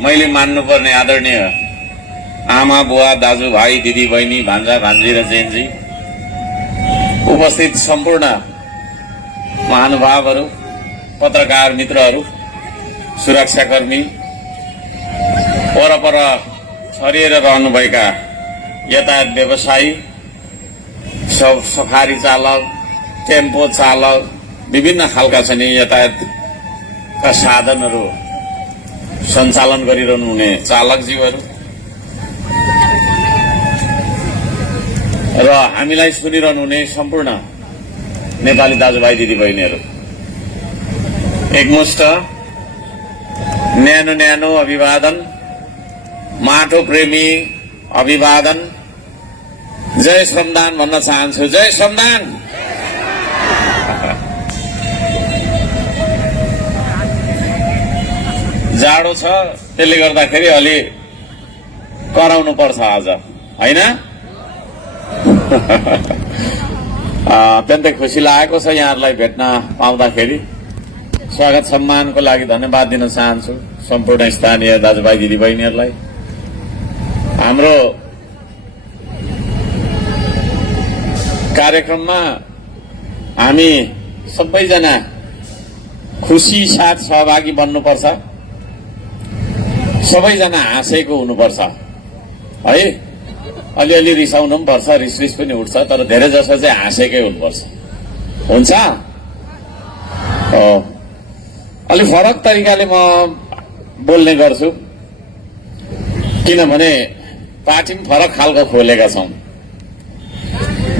मैले मान्नुपर्ने आदरणीय आमा बुवा दाजुभाइ दिदी बहिनी भान्जा भान्जी र जेनजी, उपस्थित सम्पूर्ण महानुभावहरू, पत्रकार मित्रहरू, सुरक्षाकर्मी, परपर छरिएर रहनुभएका यातायात व्यवसायी, सफारी चालक, टेम्पो चालक, विभिन्न खालका चाहिँ यातायातका साधनहरू सञ्चालन गरिरहनु हुने चालकज्यूहरू र हामीलाई सुनिरहनु हुने सम्पूर्ण नेपाली दाजुभाइ दिदीबहिनीहरू, एकमुष्ट न्यानो न्यानो अभिवादन, माटो प्रेमी अभिवादन। जय श्रमदान भन्न चाहन्छु। जय श्रमदान। जाडो छ, त्यसले गर्दाखेरि अलि कराउनु पर्छ आज, हैन? अत्यन्तै खुसी लागेको छ यहाँहरूलाई भेट्न पाउँदाखेरि। स्वागत सम्मानको लागि धन्यवाद दिन चाहन्छु सम्पूर्ण स्थानीय दाजुभाइ दिदीबहिनीहरूलाई। हाम्रो कार्यक्रममा हामी सबैजना खुसी साथ सहभागी बन्नुपर्छ, सबैजना हाँसेको हुनुपर्छ है। अलिअलि रिसाउनु पनि पर्छ, रिस पनि उठ्छ, तर धेरै जसो चाहिँ हाँसेकै हुनुपर्छ। हुन्छ? अलि फरक तरिकाले म बोल्ने गर्छु, किनभने पार्टी पनि फरक खालको खोलेका छौं।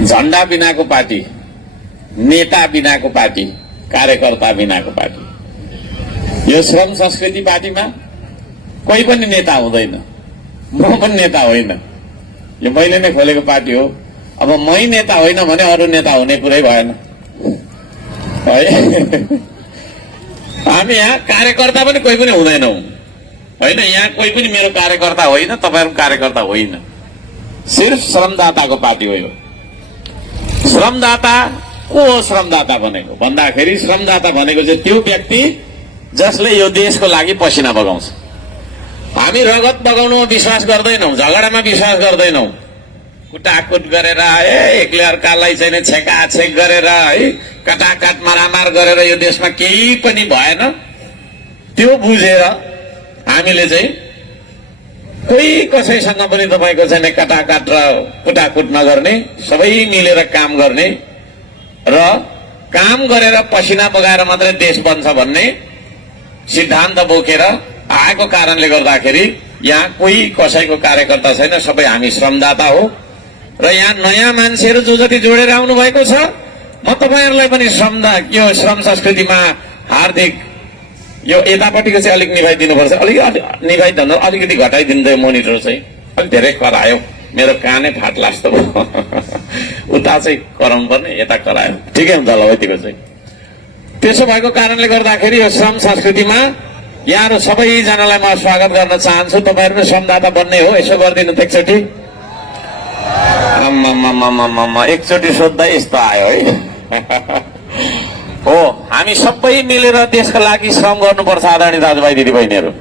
झण्डा बिनाको पार्टी, नेता बिनाको पार्टी, कार्यकर्ता बिनाको पार्टी। यो श्रम संस्कृति पार्टीमा कोही पनि नेता हुँदैन, म पनि नेता होइन। यो मैले नै खोलेको पार्टी हो। अब मै नेता होइन भने अरू नेता हुने कुरै भएन है। हामी यहाँ कार्यकर्ता पनि कोही पनि हुँदैनौँ होइन। यहाँ कोही पनि मेरो कार्यकर्ता होइन, तपाईहरु कार्यकर्ता होइन। सिर्फ श्रमदाताको पार्टी हो यो। श्रमदाता को हो? श्रमदाता भनेको भन्दाखेरि श्रमदाता भनेको चाहिँ त्यो व्यक्ति जसले यो देशको लागि पसिना बगाउँछ। हामी रगत बगाउनुमा विश्वास गर्दैनौं, झगडामा विश्वास गर्दैनौं। कुटाकुट गरेर एकले अर्कालाई चाहिँ छेकाछेक गरेर है, कटाकट मारामार गरेर यो देशमा केही पनि भएन। त्यो बुझेर हामीले चाहिँ कोही कसैसँग पनि तपाईको चाहिँ कटाकट र कुटाकुट नगर्ने, सबै मिलेर काम गर्ने र काम गरेर पसिना बगाएर मात्रै देश बन्छ भन्ने सिद्धान्त बोकेर आएको कारणले गर्दाखेरि यहाँ कोही कसैको कार्यकर्ता छैन, सबै हामी श्रमदाता हो। र यहाँ नयाँ मान्छेहरू जो जति जोडेर आउनु भएको छ, म तपाईहरुलाई पनि यो श्रम संस्कृतिमा हार्दिक, यो यतापट्टिको चाहिँ अलिक निभाइदिनुपर्छ, निभाइदिनु, अलिकति घटाइदिनु मोनिटर चाहिँ अलिक धेरै करायो, मेरो कानै फाट्ला जस्तो भयो। उता चाहिँ कराउनु पर्ने, यता करायो, ठिकै हुन्छ होला यतिको चाहिँ। त्यसो भएको कारणले गर्दाखेरि यो श्रम संस्कृतिमा यहाँहरू सबैजनालाई म स्वागत गर्न चाहन्छु। तपाईहरु पनि श्रमदाता बन्ने हो, यसो गरिदिनु त एकचोटि। एकचोटि सोध्दा यस्तो आयो है। हो, हामी सबै मिलेर देशको लागि श्रम गर्नुपर्छ आदरणीय दाजुभाइ दिदीबहिनीहरू।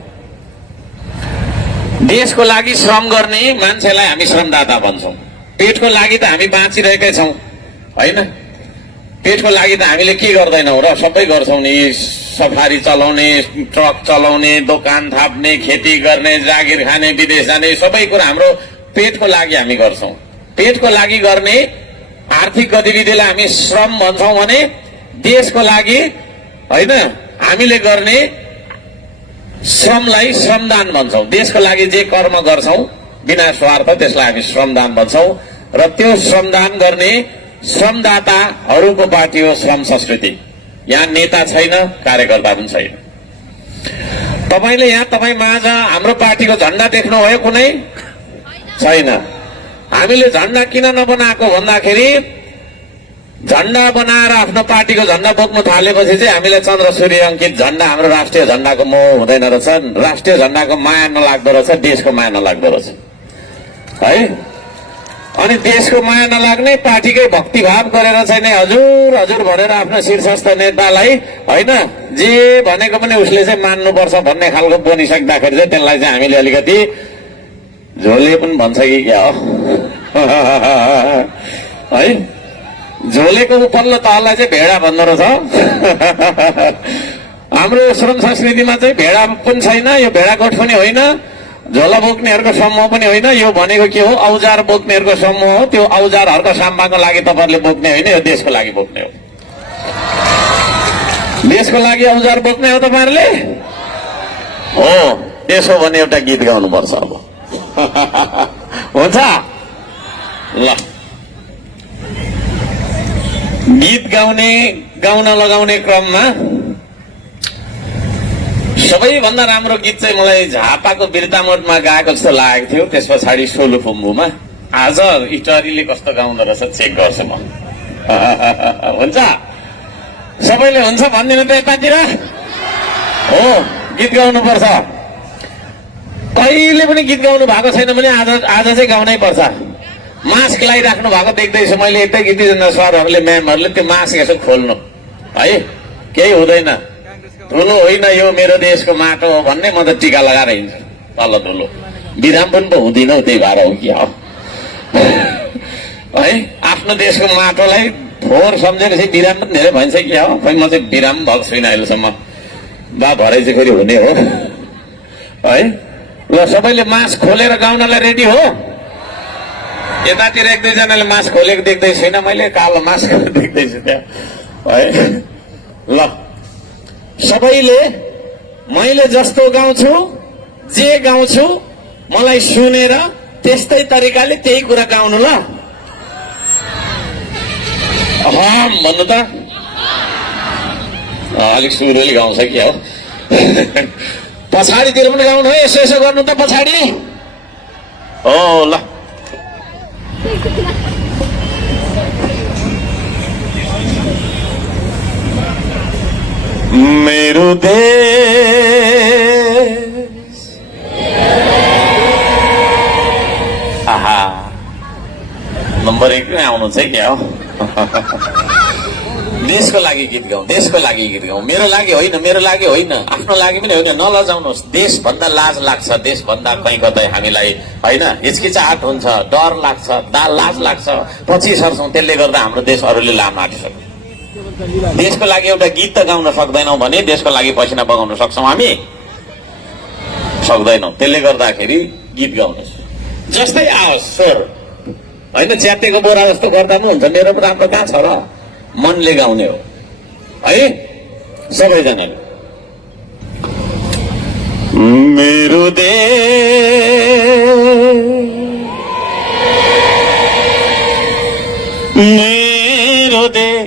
देशको लागि श्रम गर्ने मान्छेलाई हामी श्रमदाता भन्छौं। पेटको लागि त हामी बाँचिरहेकै छौं हैन। पेटको लागि त हामीले के गर्दैनौं र सबै गर्छौं नि। सफारी चलाउने, ट्रक चलाउने, दोकान थाप्ने, खेती गर्ने, जागिर खाने, विदेश जाने, सबै कुरा हाम्रो पेटको लागि हामी गर्छौं। पेटको लागि गर्ने आर्थिक गतिविधिलाई हामी श्रम भन्छौं भने देशको लागि हैन हामीले गर्ने श्रमलाई श्रमदान भन्छौं। देशको लागि जे कर्म गर्छौं बिना स्वार्थ, त्यसलाई हामी श्रमदान भन्छौं। र त्यो श्रमदान गर्ने श्रमदाताहरूको पार्टी हो श्रम संस्कृति। यहाँ नेता छैन, कार्यकर्ता पनि छैन। तपाईले यहाँ तपाई माझ हाम्रो पार्टीको झण्डा देख्नुभयो? कुनै छैन। हामीले झण्डा किन नबनाएको भन्दाखेरि झण्डा बनाएर आफ्नो पार्टीको झण्डा बोक्नु थालेपछि चाहिँ हामीले चन्द्र सूर्य अंकित झण्डा, हाम्रो राष्ट्रिय झण्डाको मोह हुँदैन रहेछ। राष्ट्रिय झण्डाको माया नलाग्दो रहेछ, देशको माया नलाग्दो रहेछ है। अनि देशको माया नलाग्ने, पार्टीकै भक्तिभाव गरेर चाहिँ नै हजुर हजुर भनेर आफ्नो शीर्षस्थ नेतालाई होइन जे भनेको पनि उसले चाहिँ मान्नुपर्छ भन्ने खालको बनिसक्दाखेरि चाहिँ त्यसलाई चाहिँ हामीले अलिकति झोले पनि भन्छ कि क्या हो है। झोलेको उपल्लो तहलाई चाहिँ भेडा भन्दो रहेछ। हाम्रो श्रम संस्कृतिमा चाहिँ भेडा पनि छैन, यो भेडाकोट पनि होइन, झोला बोक्नेहरूको समूह पनि होइन। यो भनेको के हो? औजार बोक्नेहरूको समूह हो। त्यो औजारहरूको साम्बाको लागि तपाईँहरूले बोक्ने होइन, यो देशको लागि बोक्ने हो। देशको लागि औजार बोक्ने हो तपाईँहरूले हो। त्यसो भने एउटा गीत गाउनुपर्छ अब हुन्छ ल। गीत गाउन लगाउने क्रममा सबैभन्दा राम्रो गीत चाहिँ मलाई झापाको बिर्तामोडमा गाएको जस्तो लागेको थियो। त्यस पछाडि सोलुखुम्बुमा। आज इटरीले कस्तो गाउँदो रहेछ चेक गर्छु म हुन्छ सबैले हुन्छ भनिदिनु त यतातिर हो। गीत गाउनुपर्छ। कहिले पनि गीत गाउनु भएको छैन भने आज चाहिँ गाउनै पर्छ। मास्क लगाइराख्नु भएको देख्दैछु मैले। यतै गीतजना सरहरूले म्यामहरूले त्यो मास्क यसो खोल्नु है, केही हुँदैन, ठुलो होइन यो मेरो देशको माटो हो भन्ने। म त टिका लगाएर हिँड्छु तल ठुलो। बिराम पनि त हुँदिन हौ, त्यही भएर हो कि हो है। आफ्नो देशको माटोलाई फोहोर सम्झेर चाहिँ बिराम पनि धेरै भइन्छ कि हो। खै म चाहिँ बिराम भएको छुइनँ अहिलेसम्म। बा भरे चाहिँ फेरि हुने हो है। ल सबैले मास्क खोलेर गाउनलाई रेडी हो? यतातिर एक दुईजनाले मास्क खोलेको देख्दैछु छैन मैले, कालो मास्क देख्दैछु त्यहाँ है। ल सबैले मैले जस्तो गाउँछु जे गाउँछु मलाई सुनेर त्यस्तै तरिकाले त्यही कुरा गाउनु ल। भन्नु त अलिक सुरुले गाउँछ कि हो पछाडितिर पनि गाउनु है। यसो यसो गर्नु त पछाडि हो ल। मेरो देश आहा नम्बर 1 मै आउनु चाहिँ क्या हो देशको लागि गीत गाउँ, देशको लागि गीत गाउँ। मेरो लागि होइन, मेरो लागि होइन, आफ्नो लागि पनि होइन। नलजाउनुहोस्। देश भन्दा लाज लाग्छ, देश भन्दा कहीँ कतै हामीलाई होइन हिचकिचाहट हुन्छ, डर लाग्छ, लाज लाग्छ, पछि सर्छौँ। त्यसले गर्दा हाम्रो देश अरूले लाम आँटिसक्यो। देशको लागि एउटा गीत त गाउन सक्दैनौँ भने देशको लागि पसिना बगाउन सक्छौँ हामी? सक्दैनौँ। त्यसले गर्दाखेरि गीत गाउनुहोस् जस्तै आओस् स्वर होइन। च्यातेको बोरा जस्तो गर्दा पनि हुन्छ। मेरो पनि राम्रो कहाँ छ र? मनले गाउने हो है सबैजनाले। मेरो देश मेरो देश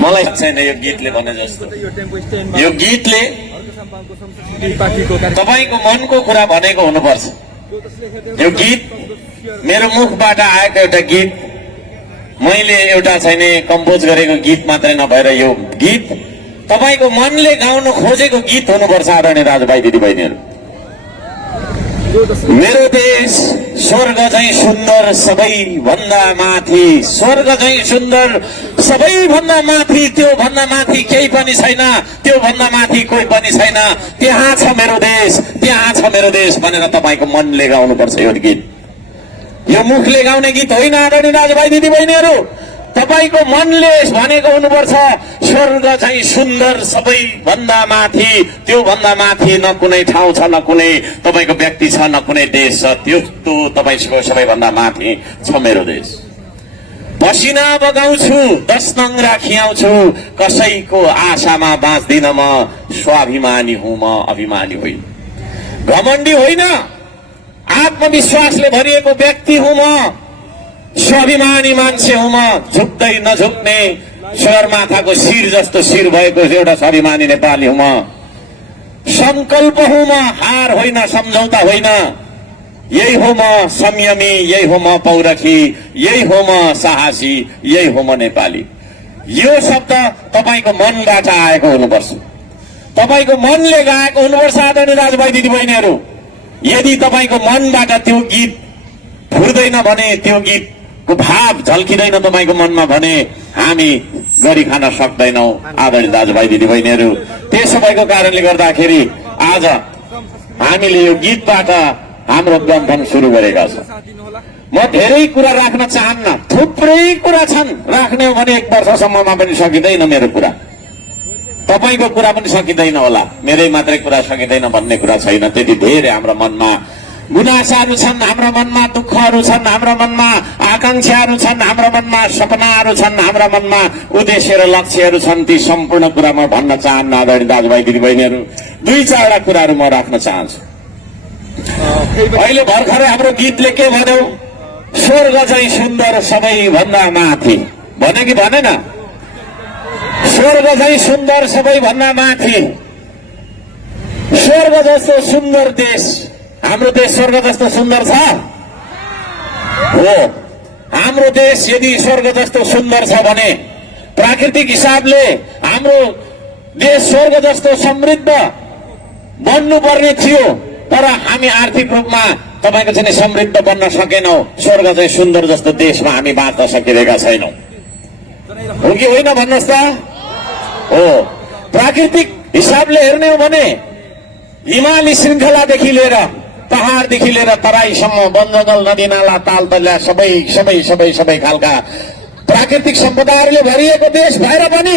मलाई छैन यो गीतले भने जस्तो। यो गीतले तपाईँको मनको कुरा भनेको हुनुपर्छ। यो गीत मेरो मुखबाट आएको एउटा गीत, मैले एउटा छैन कम्पोज गरेको गीत मात्रै नभएर यो गीत तपाईँको मनले गाउन खोजेको गीत हुनुपर्छ। आदरणीय दाजुभाइ दिदीबहिनीहरू, मेरो देश स्वर्ग चाहिँ सुन्दर सबैभन्दा माथि, स्वर्ग चाहिँ सुन्दर सबैभन्दा माथि, त्यो भन्दा माथि केही पनि छैन, त्यो भन्दा माथि कोही पनि छैन। त्यहाँ छ मेरो देश, त्यहाँ छ मेरो देश भनेर तपाईँको मनले गाउनुपर्छ यो गीत। यो मुखले गाउने गीत होइन आदरणीय दाजुभाइ दिदीबहिनीहरू। तपाईँको मनले भनेको हुनुपर्छ स्वर्ग चाहिँ सुन्दर सबैभन्दा माथि, त्यो भन्दा माथि न कुनै ठाउँ छ, न कुनै तपाईँको व्यक्ति छ, न कुनै देश छ। त्यो तपाईँको सबैभन्दा माथि छ मेरो देश। पसिना बगाउँछु, 10 नङ्ग्रा खियाउँछु, कसैको आशामा बाँच्दिन म। स्वाभिमानी हुँ म, अभिमानी होइन। घमण्डी होइन, आत्मविश्वासले भरिएको व्यक्ति हुँ म। स्वाभिमानी मान्छे हुँ म। झुक्दै नझुक्ने सगरमाथाको शिर जस्तो शिर भएको एउटा स्वाभिमानी नेपाली हुँ म। संकल्प हुँ म, हार होइन, सम्झौता होइन। यही हो म संयमी, यही हो म पौरखी, यही हो म साहसी, यही हो म नेपाली। यो शब्द तपाईँको मनबाट आएको हुनुपर्छ, तपाईँको मनले गाएको हुनुपर्छ आदरणीय दाजुभाइ दिदीबहिनीहरू। यदि तपाईँको मनबाट त्यो गीत फुर्दैन भने, त्यो गीतको भाव झल्किँदैन तपाईँको मनमा भने हामी गरी खान सक्दैनौँ आदरणीय दाजुभाइ दिदीबहिनीहरू। त्यसो भएको कारणले गर्दाखेरि आज हामीले यो गीतबाट हाम्रो गन्थन सुरु गरेका छौँ। म धेरै कुरा राख्न चाहन्न, थुप्रै कुरा छन् राख्ने हो भने 1 वर्षसम्ममा पनि सकिँदैन मेरो कुरा, तपाईँको कुरा पनि सकिँदैन होला, मेरै मात्रै कुरा सकिँदैन भन्ने कुरा छैन। त्यति धेरै हाम्रो मनमा गुनासाहरू छन्, हाम्रो मनमा दुःखहरू छन्, हाम्रो मनमा आकांक्षाहरू छन्, हाम्रो मनमा सपनाहरू छन्, हाम्रो मनमा उद्देश्य र लक्ष्यहरू छन्। ती सम्पूर्ण कुरा म भन्न चाहन्न आदरणीय दाजुभाइ दिदीबहिनीहरू। 2-4 कुराहरू म राख्न चाहन्छु। अहिले भर्खरै हाम्रो गीतले के भन्यो? स्वर्ग चाहिँ सुन्दर सबैभन्दा माथि भन्यो कि भनेन? स्वर्ग चाहिँ सुन्दर सबैभन्दा माथि। स्वर्ग जस्तो सुन्दर देश, हाम्रो देश स्वर्ग जस्तो सुन्दर छ हो? हाम्रो देश यदि स्वर्ग जस्तो सुन्दर छ भने प्राकृतिक हिसाबले हाम्रो देश स्वर्ग जस्तो समृद्ध बन्नुपर्ने थियो, तर हामी आर्थिक रूपमा तपाईको चाहिँ समृद्ध बन्न सकेनौं। स्वर्ग चाहिँ सुन्दर जस्तो देशमा हामी बाँच्न सकिरहेका छैनौं, हो कि होइन भन्नुहोस् त? हो। प्राकृतिक हिसाबले हेर्ने हो भने हिमाली श्रृङ्खलादेखि लिएर पहाडदेखि लिएर तराईसम्म वन जंगल नदी नाला ताल तल्ला सबै खालका प्राकृतिक सम्पदाहरूले भरिएको देश भएर पनि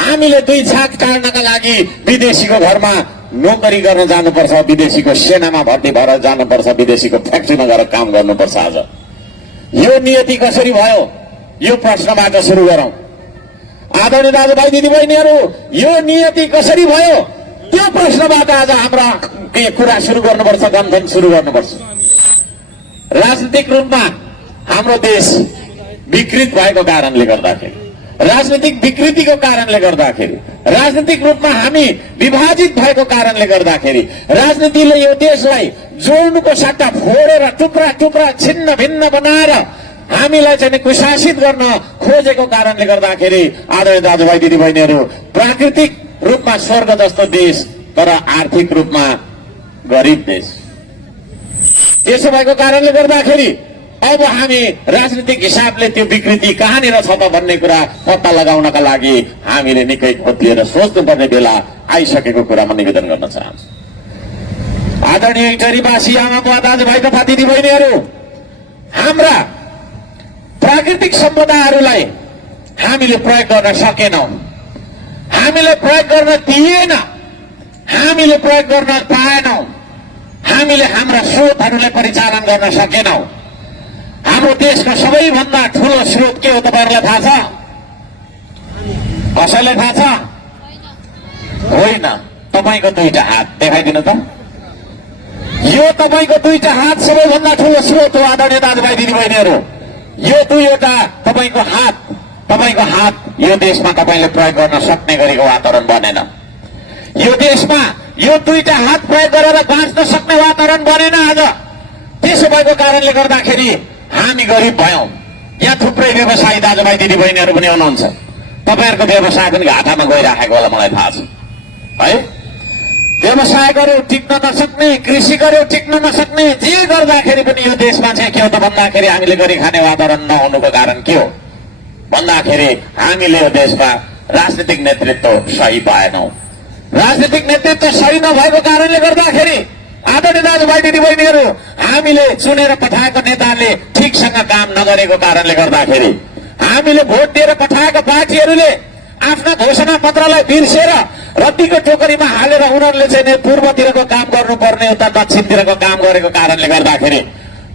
हामीले 2 छाक टाड्नका लागि विदेशीको घरमा नोकरी गर्न जानुपर्छ, विदेशीको सेनामा भर्ती भएर जानुपर्छ, विदेशीको फ्याक्ट्रीमा गएर काम गर्नुपर्छ। आज यो नियति कसरी भयो? यो प्रश्नबाट सुरु गरौं। आदरणीय दाजुभाइ दिदीबहिनीहरू, यो नियति कसरी भयो? त्यो प्रश्नबाट आज हाम्रा कुरा सुरु गर्नुपर्छ, गन्थन सुरु गर्नुपर्छ। राजनीतिक रूपमा हाम्रो देश विकृत भएको कारणले गर्दाखेरि, राजनीतिक विकृतिको कारणले गर्दाखेरि, राजनीतिक रूपमा हामी विभाजित भएको कारणले गर्दाखेरि, राजनीतिले यो देशलाई जोड्नुको सट्टा फोडेर टुक्रा टुक्रा छिन्न भिन्न बनाएर हामीलाई चाहिँ कुशासित गर्न खोजेको कारणले गर्दाखेरि आदरणीय दाजुभाइ दिदीबहिनीहरू, प्राकृतिक रूपमा स्वर्ग जस्तो देश तर आर्थिक रूपमा गरिब देश। त्यसो भएको कारणले गर्दाखेरि अब हामी राजनीतिक हिसाबले त्यो विकृति कहाँनिर छ त भन्ने कुरा पत्ता लगाउनका लागि हामीले निकै खोजिएर सोच्नुपर्ने बेला आइसकेको कुरा म निवेदन गर्न चाहन्छु। आदरणीय इटहरीवासी आमा बुवा दाजुभाइ तथा दिदीबहिनीहरू, हाम्रा प्राकृतिक सम्पदाहरूलाई हामीले प्रयोग गर्न सकेनौं, हामीले प्रयोग गर्न दिएन, हामीले प्रयोग गर्न पाएनौं, हामीले हाम्रा स्रोतहरूलाई परिचालन गर्न सकेनौं। हाम्रो देशको सबैभन्दा ठूलो स्रोत के हो तपाईहरुलाई थाहा छ? कसैलाई थाहा छ? होइन। तपाईको 2टा हात देखाइदिनु त। यो तपाईको 2टा हात सबैभन्दा ठूलो स्रोत हो आदरणीय दाजुभाइ दिदीबहिनीहरू। यो 2वटा तपाईको हात यो देशमा तपाईले प्रयोग गर्न सक्ने गरेको वातावरण बनेन। यो देशमा यो 2टा हात प्रयोग गरेर बाँच्न सक्ने वातावरण बनेन आज। त्यसो भएको कारणले गर्दाखेरि हामी गरिब भयौं। यहाँ थुप्रै व्यवसायी दाजुभाइ दिदीबहिनीहरू पनि हुनुहुन्छ, तपाईहरुको व्यवसाय पनि घाटामा गइराखेको होला मलाई थाहा छ है। व्यवसाय गर्यो टिक्न नसक्ने, कृषि गर्यो टिक्न नसक्ने, जे गर्दाखेरि पनि यो देशमा चाहिँ के हो त भन्दाखेरि हामीले गरी खाने वातावरण नहुनुको कारण के हो भन्दाखेरि हामीले यो देशमा राजनीतिक नेतृत्व सही पाएनौं। राजनीतिक नेतृत्व सही नभएको कारणले गर्दाखेरि आदरणीय दाजुभाइ दिदीबहिनीहरू, हामीले चुनेर पठाएको नेताले ठिकसँग काम नगरेको कारणले गर्दाखेरि, हामीले भोट दिएर पठाएका पार्टीहरूले आफ्ना घोषणा पत्रलाई बिर्सेर रद्दीको टोकरीमा हालेर उनीहरूले चाहिँ पूर्वतिरको काम गर्नुपर्ने उता दक्षिणतिरको काम गरेको कारणले गर्दाखेरि,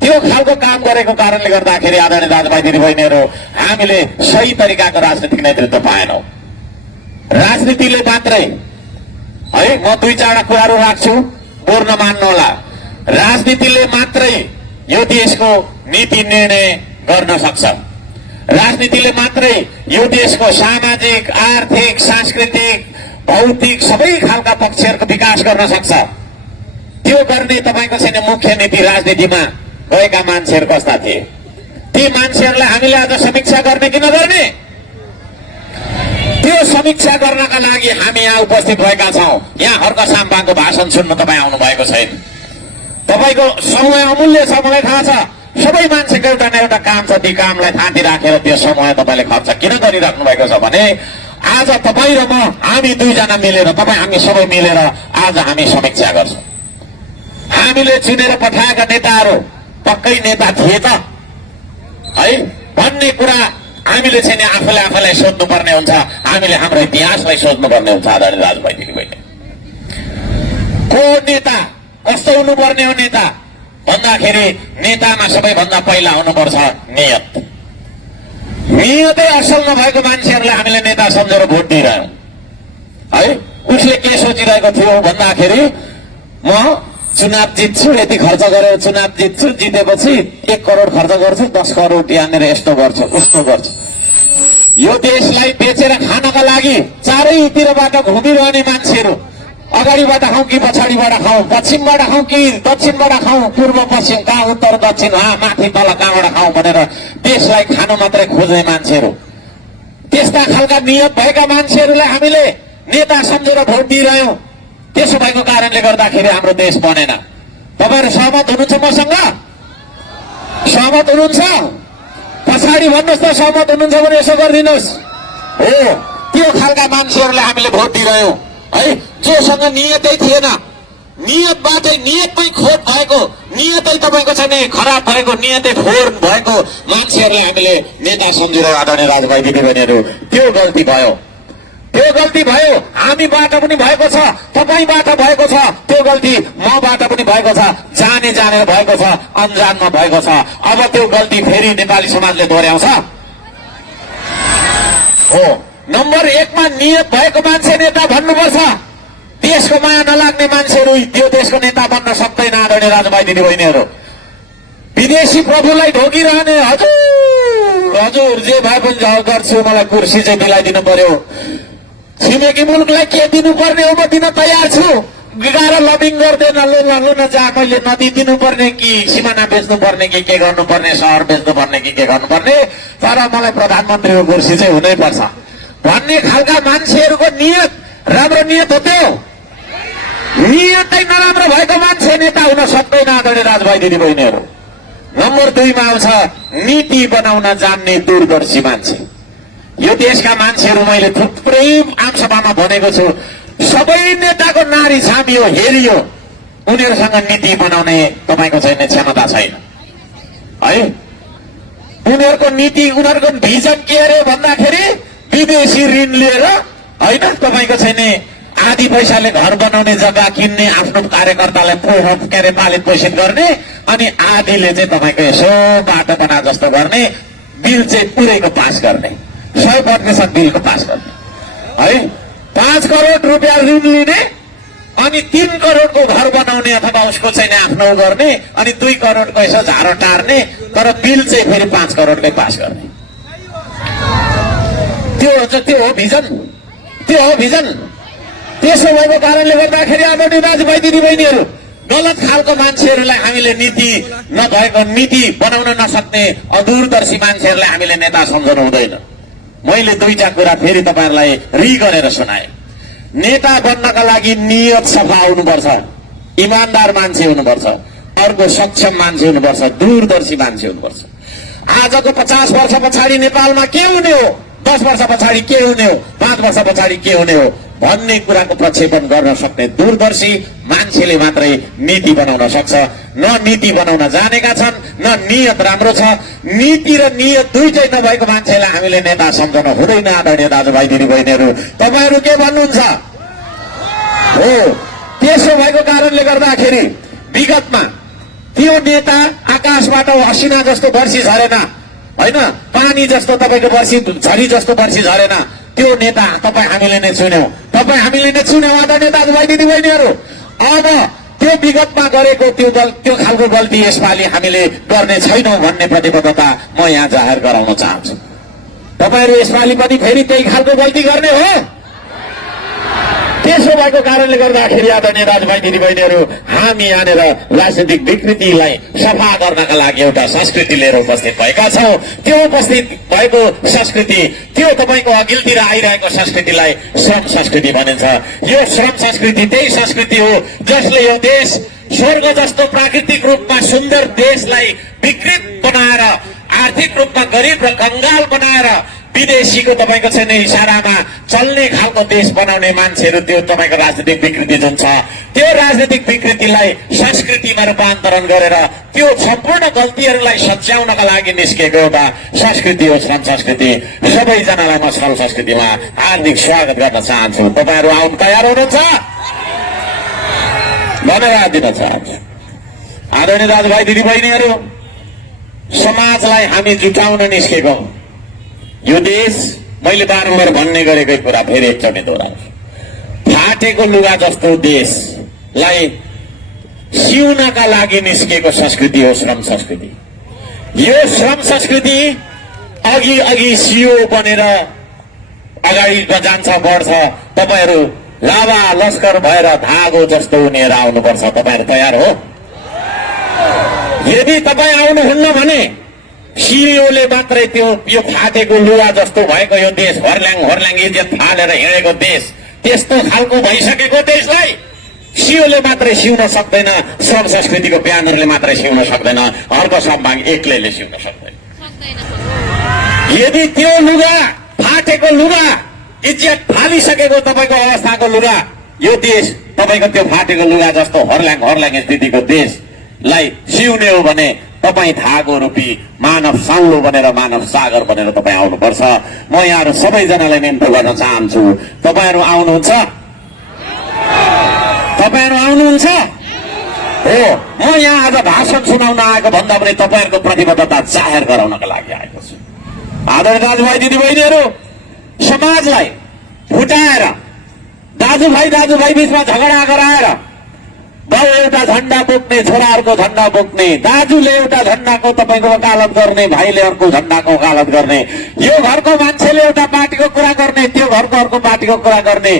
त्यो खालको काम गरेको कारणले गर्दाखेरि आदरणीय दाजुभाइ दिदीबहिनीहरू, हामीले सही तरिकाको राजनीतिक नेतृत्व पाएनौं। राजनीतिले मात्रै है, म 2-4 कुराहरू राख्छु, पूर्ण मान्नुहोला। राजनीतिले मात्रै यो देशको नीति निर्णय गर्न सक्छ। राजनीतिले मात्रै यो देशको सामाजिक, आर्थिक, सांस्कृतिक, भौतिक सबै खालका पक्षहरूको विकास गर्न सक्छ। त्यो गर्ने तपाईको चाहिँ मुख्य नीति राजनीतिमा गएका मान्छेहरू कस्ता थिए? ती मान्छेहरूलाई हामीले आज समीक्षा गर्ने कि नगर्ने? त्यो समीक्षा गर्नका लागि हामी यहाँ उपस्थित भएका छौं। यहाँ हर्क साम्पाको भाषण सुन्न तपाईँ आउनु भएको छैन। तपाईको समय अमूल्य छ, मलाई थाहा छ। सबै मान्छेको एउटा न एउटा काम छ, ती कामलाई थाँती राखेर त्यो समय तपाईँले खर्च किन गरिराख्नु भएको छ भने आज तपाईँ र म, हामी दुईजना मिलेर, तपाईँ हामी सबै मिलेर आज हामी समीक्षा गर्छौँ। हामीले चुनेर पठाएका नेताहरू पक्कै नेता थिए त है भन्ने कुरा हामीले चाहिँ नि आफूलाई सोध्नुपर्ने हुन्छ। हामीले हाम्रो इतिहासलाई सोध्नुपर्ने हुन्छ। आदरणीय दाजुभाइ दिदीबहिनी, को नेता कस्तो हुनुपर्ने हो नेता भन्दाखेरि नेतामा सबैभन्दा पहिला हुनुपर्छ नियत। नियतै असल नभएको मान्छेहरूलाई हामीले नेता सम्झेर भोट दिइरह्यौँ है। उसले के सोचिरहेको थियो भन्दाखेरि म चुनाव जित्छु, यति खर्च गरेर चुनाव जित्छु, जितेपछि 1 करोड खर्च गर्छु, 10 करोड यहाँनिर यस्तो गर्छु उस्तो गर्छु। यो देशलाई बेचेर खानका लागि चारैतिरबाट घुमिरहने मान्छेहरू, अगाडिबाट खाउँ कि पछाडिबाट खाउँ, पश्चिमबाट खाउँ कि दक्षिणबाट खाउँ, पूर्व पश्चिम कहाँ, उत्तर दक्षिण, माथि तल कहाँबाट खाउँ भनेर देशलाई खानु मात्रै खोज्ने मान्छेहरू, त्यस्ता खालका नियत भएका मान्छेहरूलाई हामीले नेता सम्झेर भोट दिइरह्यौँ। त्यसो भएको कारणले गर्दाखेरि हाम्रो देश बनेन। तपाईहरु सहमत हुनुहुन्छ मसँग? सहमत हुनुहुन्छ? पछाडि भन्नुहोस् त सहमत हुनुहुन्छ भने यसो गरिदिनुहोस्। हो, त्यो खालका मान्छेहरूलाई हामीले भोट दिइरह्यौँ है, जोसँग नियतै थिएन, नियतमै खोट भएको, नियतै तपाईँको चाहिँ नि खराब भएको, नियतै फोहोर भएको मान्छेहरूलाई हामीले नेता सम्झेर आदरणीय दाजुभाइ दिदीबहिनीहरू त्यो गल्ती भयो। त्यो गल्ती भयो, हामीबाट पनि भएको छ, तपाईबाट भएको छ, त्यो गल्ती मबाट पनि भएको छ, जाने जानेर भएको छ, अनजानमा भएको छ। अब त्यो गल्ती फेरि नेपाली समाजले दोहोर्याउँछ। हो, नम्बर 1 मा नियत भएको मान्छे नेता भन्नुपर्छ। देशको माया नलाग्ने मान्छेहरू त्यो देशको नेता बन्न सक्दैन। आदरणीय दाजुभाइ दिदीबहिनीहरू, विदेशी प्रभुलाई ढोकिरहने, हजुर जे भए पनि गर्छु, मलाई कुर्सी चाहिँ दिलाइदिनु पर्यो, छिमेकी मुलुकलाई के दिनुपर्ने हो म दिन तयार छु, गाह्रो लबिङ गर्दैन, लु न जा, मैले नदी दिनुपर्ने कि सिमाना बेच्नुपर्ने कि के गर्नुपर्ने, सहर बेच्नुपर्ने कि के गर्नुपर्ने, तर मलाई प्रधानमन्त्रीको कुर्सी चाहिँ हुनैपर्छ भन्ने खालका मान्छेहरूको नियत राम्रो नियत हो। त्यो नियतै नराम्रो भएको मान्छे नेता हुन सक्दैन। आदरणीय दाजुभाइ दिदीबहिनीहरू, नम्बर 2 मा आउँछ नीति बनाउन जान्ने दूरदर्शी मान्छे। यो देशका मान्छेहरू मैले थुप्रै आमसभामा भनेको छु, सबै नेताको नारी छामियो, हेरियो, उनीहरूसँग नीति बनाउने तपाईँको चाहिँ क्षमता छैन है। उनीहरूको नीति, उनीहरूको भिजन के अरे भन्दाखेरि विदेशी ऋण लिएर होइन, तपाईँको चाहिँ नि आधी पैसाले घर बनाउने जग्गा किन्ने, आफ्नो कार्यकर्तालाई के अरे पालित पोषित गर्ने, अनि आधीले चाहिँ तपाईँको यसो बाटो बना जस्तो गर्ने, बिल चाहिँ पुरैको पास गर्ने, 100% बिलको पास गर्ने है। 5 करोड रुपियाँ ऋण लिने अनि 3 करोडको घर बनाउने अथवा उसको चाहिँ आफ्नो गर्ने, अनि 2 करोडको यसो झारो टार्ने, तर बिल चाहिँ फेरि 5 करोडकै पास गर्ने। त्यो हो भिजन, त्यो हो भिजन। त्यसो भएको कारणले गर्दाखेरि आदरणीय दाजुभाइ दिदीबहिनीहरू, गलत खालको मान्छेहरूलाई हामीले नीति नभएको, नीति बनाउन नसक्ने अदूरदर्शी मान्छेहरूलाई हामीले नेता सम्झनु हुँदैन। मैले 2टा कुरा फेरि तपाईहरुलाई गरेर सुनाए। नेता बन्नका लागि नियत सफा हुनुपर्छ, इमानदार मान्छे हुनुपर्छ, अर्को सक्षम मान्छे हुनुपर्छ, दूरदर्शी मान्छे हुनुपर्छ। आजको 50 वर्ष पछाडि नेपालमा के हुने हो, 10 वर्ष पछाडि के हुने हो, 5 वर्ष पछाडि के हुने हो भन्ने कुराको प्रक्षेपण गर्न सक्ने दूरदर्शी मान्छेले मात्रै नीति बनाउन सक्छ। न नीति बनाउन जानेका छन्, न नियत राम्रो छ। नीति र नियत दुईटै नभएको मान्छेलाई हामीले नेता सम्झन हुँदैन। आदरणीय दाजुभाइ दिदीबहिनीहरू, तपाईहरु के भन्नुहुन्छ? हो, त्यसो भएको कारणले गर्दाखेरि विगतमा त्यो नेता आकाशबाट असिना जस्तो वर्षी झरेन होइन, पानी जस्तो तपाईको वर्षी झरी जस्तो वर्षी झरेन। त्यो नेता तपाईँ हामीले नै चुन्यौं, तपाईँ हामीले नै चुन्यौं। आदरणीय दाजुभाइ दिदीबहिनीहरू, अब त्यो विगतमा गरेको त्यो खालको गल्ती यसपालि हामीले गर्ने छैनौं भन्ने प्रतिबद्धता म यहाँ जाहेर गराउन चाहन्छु। तपाईहरु यसपालि पनि फेरि त्यही खालको गल्ती गर्ने हो? त्यसो भएको कारणले गर्दाखेरि आदरणीय दाजुभाइ दिदीबहिनीहरू, हामी यहाँनिर राजनीतिक विकृतिलाई सफा गर्नका लागि एउटा संस्कृति लिएर उपस्थित भएका छौं। त्यो उपस्थित भएको संस्कृति, त्यो तपाईको अघिल्तिर आइरहेको संस्कृतिलाई श्रम संस्कृति भनिन्छ। यो श्रम संस्कृति त्यही संस्कृति हो जसले यो देश स्वर्ग जस्तो प्राकृतिक रूपमा सुन्दर देशलाई विकृत बनाएर आर्थिक रूपमा गरिब र कंगाल बनाएर विदेशीको तपाईको चाहिँ नि इशारामा चल्ने खालको देश बनाउने मान्छेहरू त्यो तपाईको राजनीतिक विकृति जुन छ त्यो राजनीतिक विकृतिलाई संस्कृतिमा रूपान्तरण गरेर त्यो सम्पूर्ण गल्तीहरूलाई सच्याउनका लागि निस्केको एउटा संस्कृति हो श्रम संस्कृति। सबैजनालाई म श्रम संस्कृतिमा हार्दिक स्वागत गर्न चाहन्छु। तपाईहरू आउन तयार हुनुहुन्छ धन्यवाद दिन चाहन्छु। आदरणीय दाजुभाइ दिदीबहिनीहरू, समाजलाई हामी जुटाउन निस्केको यो देश मैले बारम्बार भन्ने गरेकै कुरा फेरि एकचोटि दोहोऱ्याउँछु। फाटेको लुगा जस्तो देशलाई सिउनका लागि निस्केको संस्कृति हो श्रम संस्कृति। यो श्रम संस्कृति अघि अघि सियो बनेर अगाडि जान्छ बढ्छ। तपाईहरू लाभा लस्कर भएर धागो जस्तो उनीहरू आउनुपर्छ। तपाईहरू तयार हो? यदि तपाईँ आउनुहुन्न भने सियोले मात्रै त्यो यो फाटेको लुगा जस्तो भएको यो देश हर्ल्याङ इज्जत फालेर हिँडेको देश त्यस्तो खालको भइसकेको देशलाई सियोले मात्रै सिउन सक्दैन, श्रम संस्कृतिको ब्यानरले मात्रै सिउन सक्दैन, अर्को सम्भाग एक्लैले सिउन सक्दैन। यदि त्यो लुगा फाटेको लुगा इज्जत फालिसकेको तपाईको अवस्थाको लुगा यो देश तपाईको त्यो फाटेको लुगा जस्तो हर्ल्याङ स्थितिको देशलाई सिउने हो भने तपाईँ धागो रूपी मानव साउलो बनेर मानव सागर बनेर तपाईँ आउनुपर्छ। म यहाँहरू सबैजनालाई निम्तो गर्न चाहन्छु। तपाईहरू आउनुहुन्छ? तपाईहरू आउनुहुन्छ? हो, म यहाँ आज भाषण सुनाउन आएको भन्दा पनि तपाईहरूको प्रतिबद्धता जाहेर गराउनका लागि आएको छु। आदरणीय दाजुभाइ दिदीबहिनीहरू, समाजलाई फुटाएर दाजुभाइ बीचमा झगडा गराएर बाउ एउटा झण्डा बोक्ने छोराहरूको झण्डा बोक्ने, दाजुले एउटा झण्डाको तपाईँको वकालत गर्ने, भाइले अर्को झण्डाको वकालत गर्ने, यो घरको मान्छेले एउटा पार्टीको कुरा गर्ने, त्यो घरको अर्को पार्टीको कुरा गर्ने,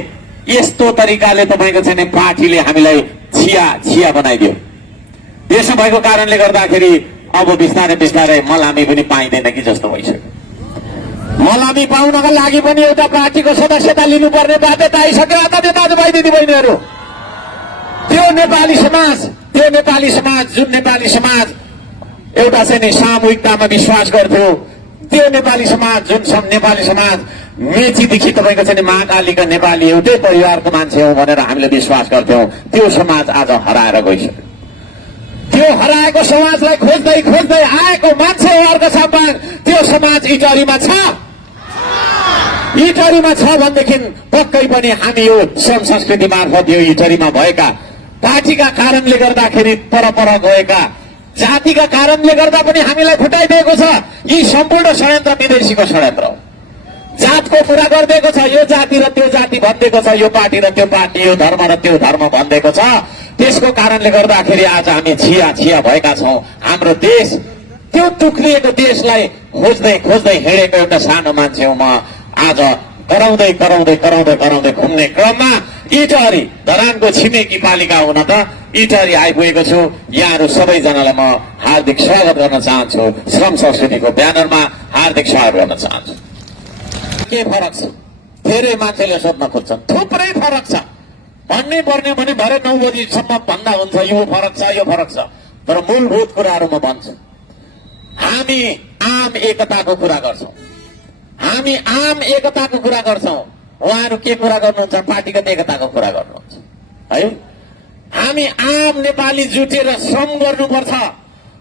यस्तो तरिकाले तपाईँको चाहिँ पार्टीले हामीलाई छिया बनाइदियो। त्यसो भएको कारणले गर्दाखेरि अब बिस्तारै मलामी पनि पाइँदैन कि जस्तो भइसक्यो। मलामी पाउनका लागि पनि एउटा पार्टीको सदस्यता लिनुपर्ने बाध्यता आइसक्यो। आदरणीय दाजुभाइ दिदीबहिनीहरू, त्यो नेपाली समाज जुन नेपाली समाज एउटा चाहिँ सामूहिकतामा विश्वास गर्थ्यो, त्यो नेपाली समाज मेचीदेखि तपाईँको चाहिँ महाकालीका नेपाली एउटै परिवारको मान्छे हो भनेर हामीले विश्वास गर्थ्यौं, त्यो समाज आज हराएर गइसक्यो। त्यो हराएको समाजलाई खोज्दै आएको मान्छे हो अर्को सम्मान। त्यो समाज इटरीमा छ भनेदेखि पक्कै पनि हामी यो श्रम संस्कृति मार्फत यो इटरीमा भएका पार्टीका कारणले गर्दाखेरि पर गएका जातिका कारणले गर्दा पनि हामीलाई फुटाइदिएको छ। यी सम्पूर्ण षड्यन्त्र विदेशीको षड्यन्त्र हो। जातको कुरा गरिदिएको छ, यो जाति र त्यो जाति भनिदिएको छ, यो पार्टी र त्यो पार्टी, यो धर्म र त्यो धर्म भनिदिएको छ। त्यसको कारणले गर्दाखेरि आज हामी छिया भएका छौं। हाम्रो देश त्यो टुक्रिएको देशलाई खोज्दै हिँडेको एउटा सानो मान्छे हो म। आज कराउँदै घुम्ने क्रममा इटहरी धरानको छिमेकी पालिका हुन त इटहरी आइपुगेको छु। यहाँहरू सबैजनालाई म हार्दिक स्वागत गर्न चाहन्छु। श्रम संस्कृतिको ब्यानरमा हार्दिक स्वागत गर्न चाहन्छु। के फरक छ? धेरै मान्छेले सोध्न खोज्छन्, थुप्रै फरक छ। भन्नै पर्ने भने भरे 9 बजीसम्म भन्दा हुन्छ यो फरक छ, तर मूलभूत कुराहरू म भन्छु। हामी आम एकताको कुरा गर्छौं। उहाँहरू के कुरा गर्नुहुन्छ? पार्टीगत एकताको कुरा गर्नुहुन्छ है। हामी आम नेपाली जुटेर श्रम गर्नुपर्छ।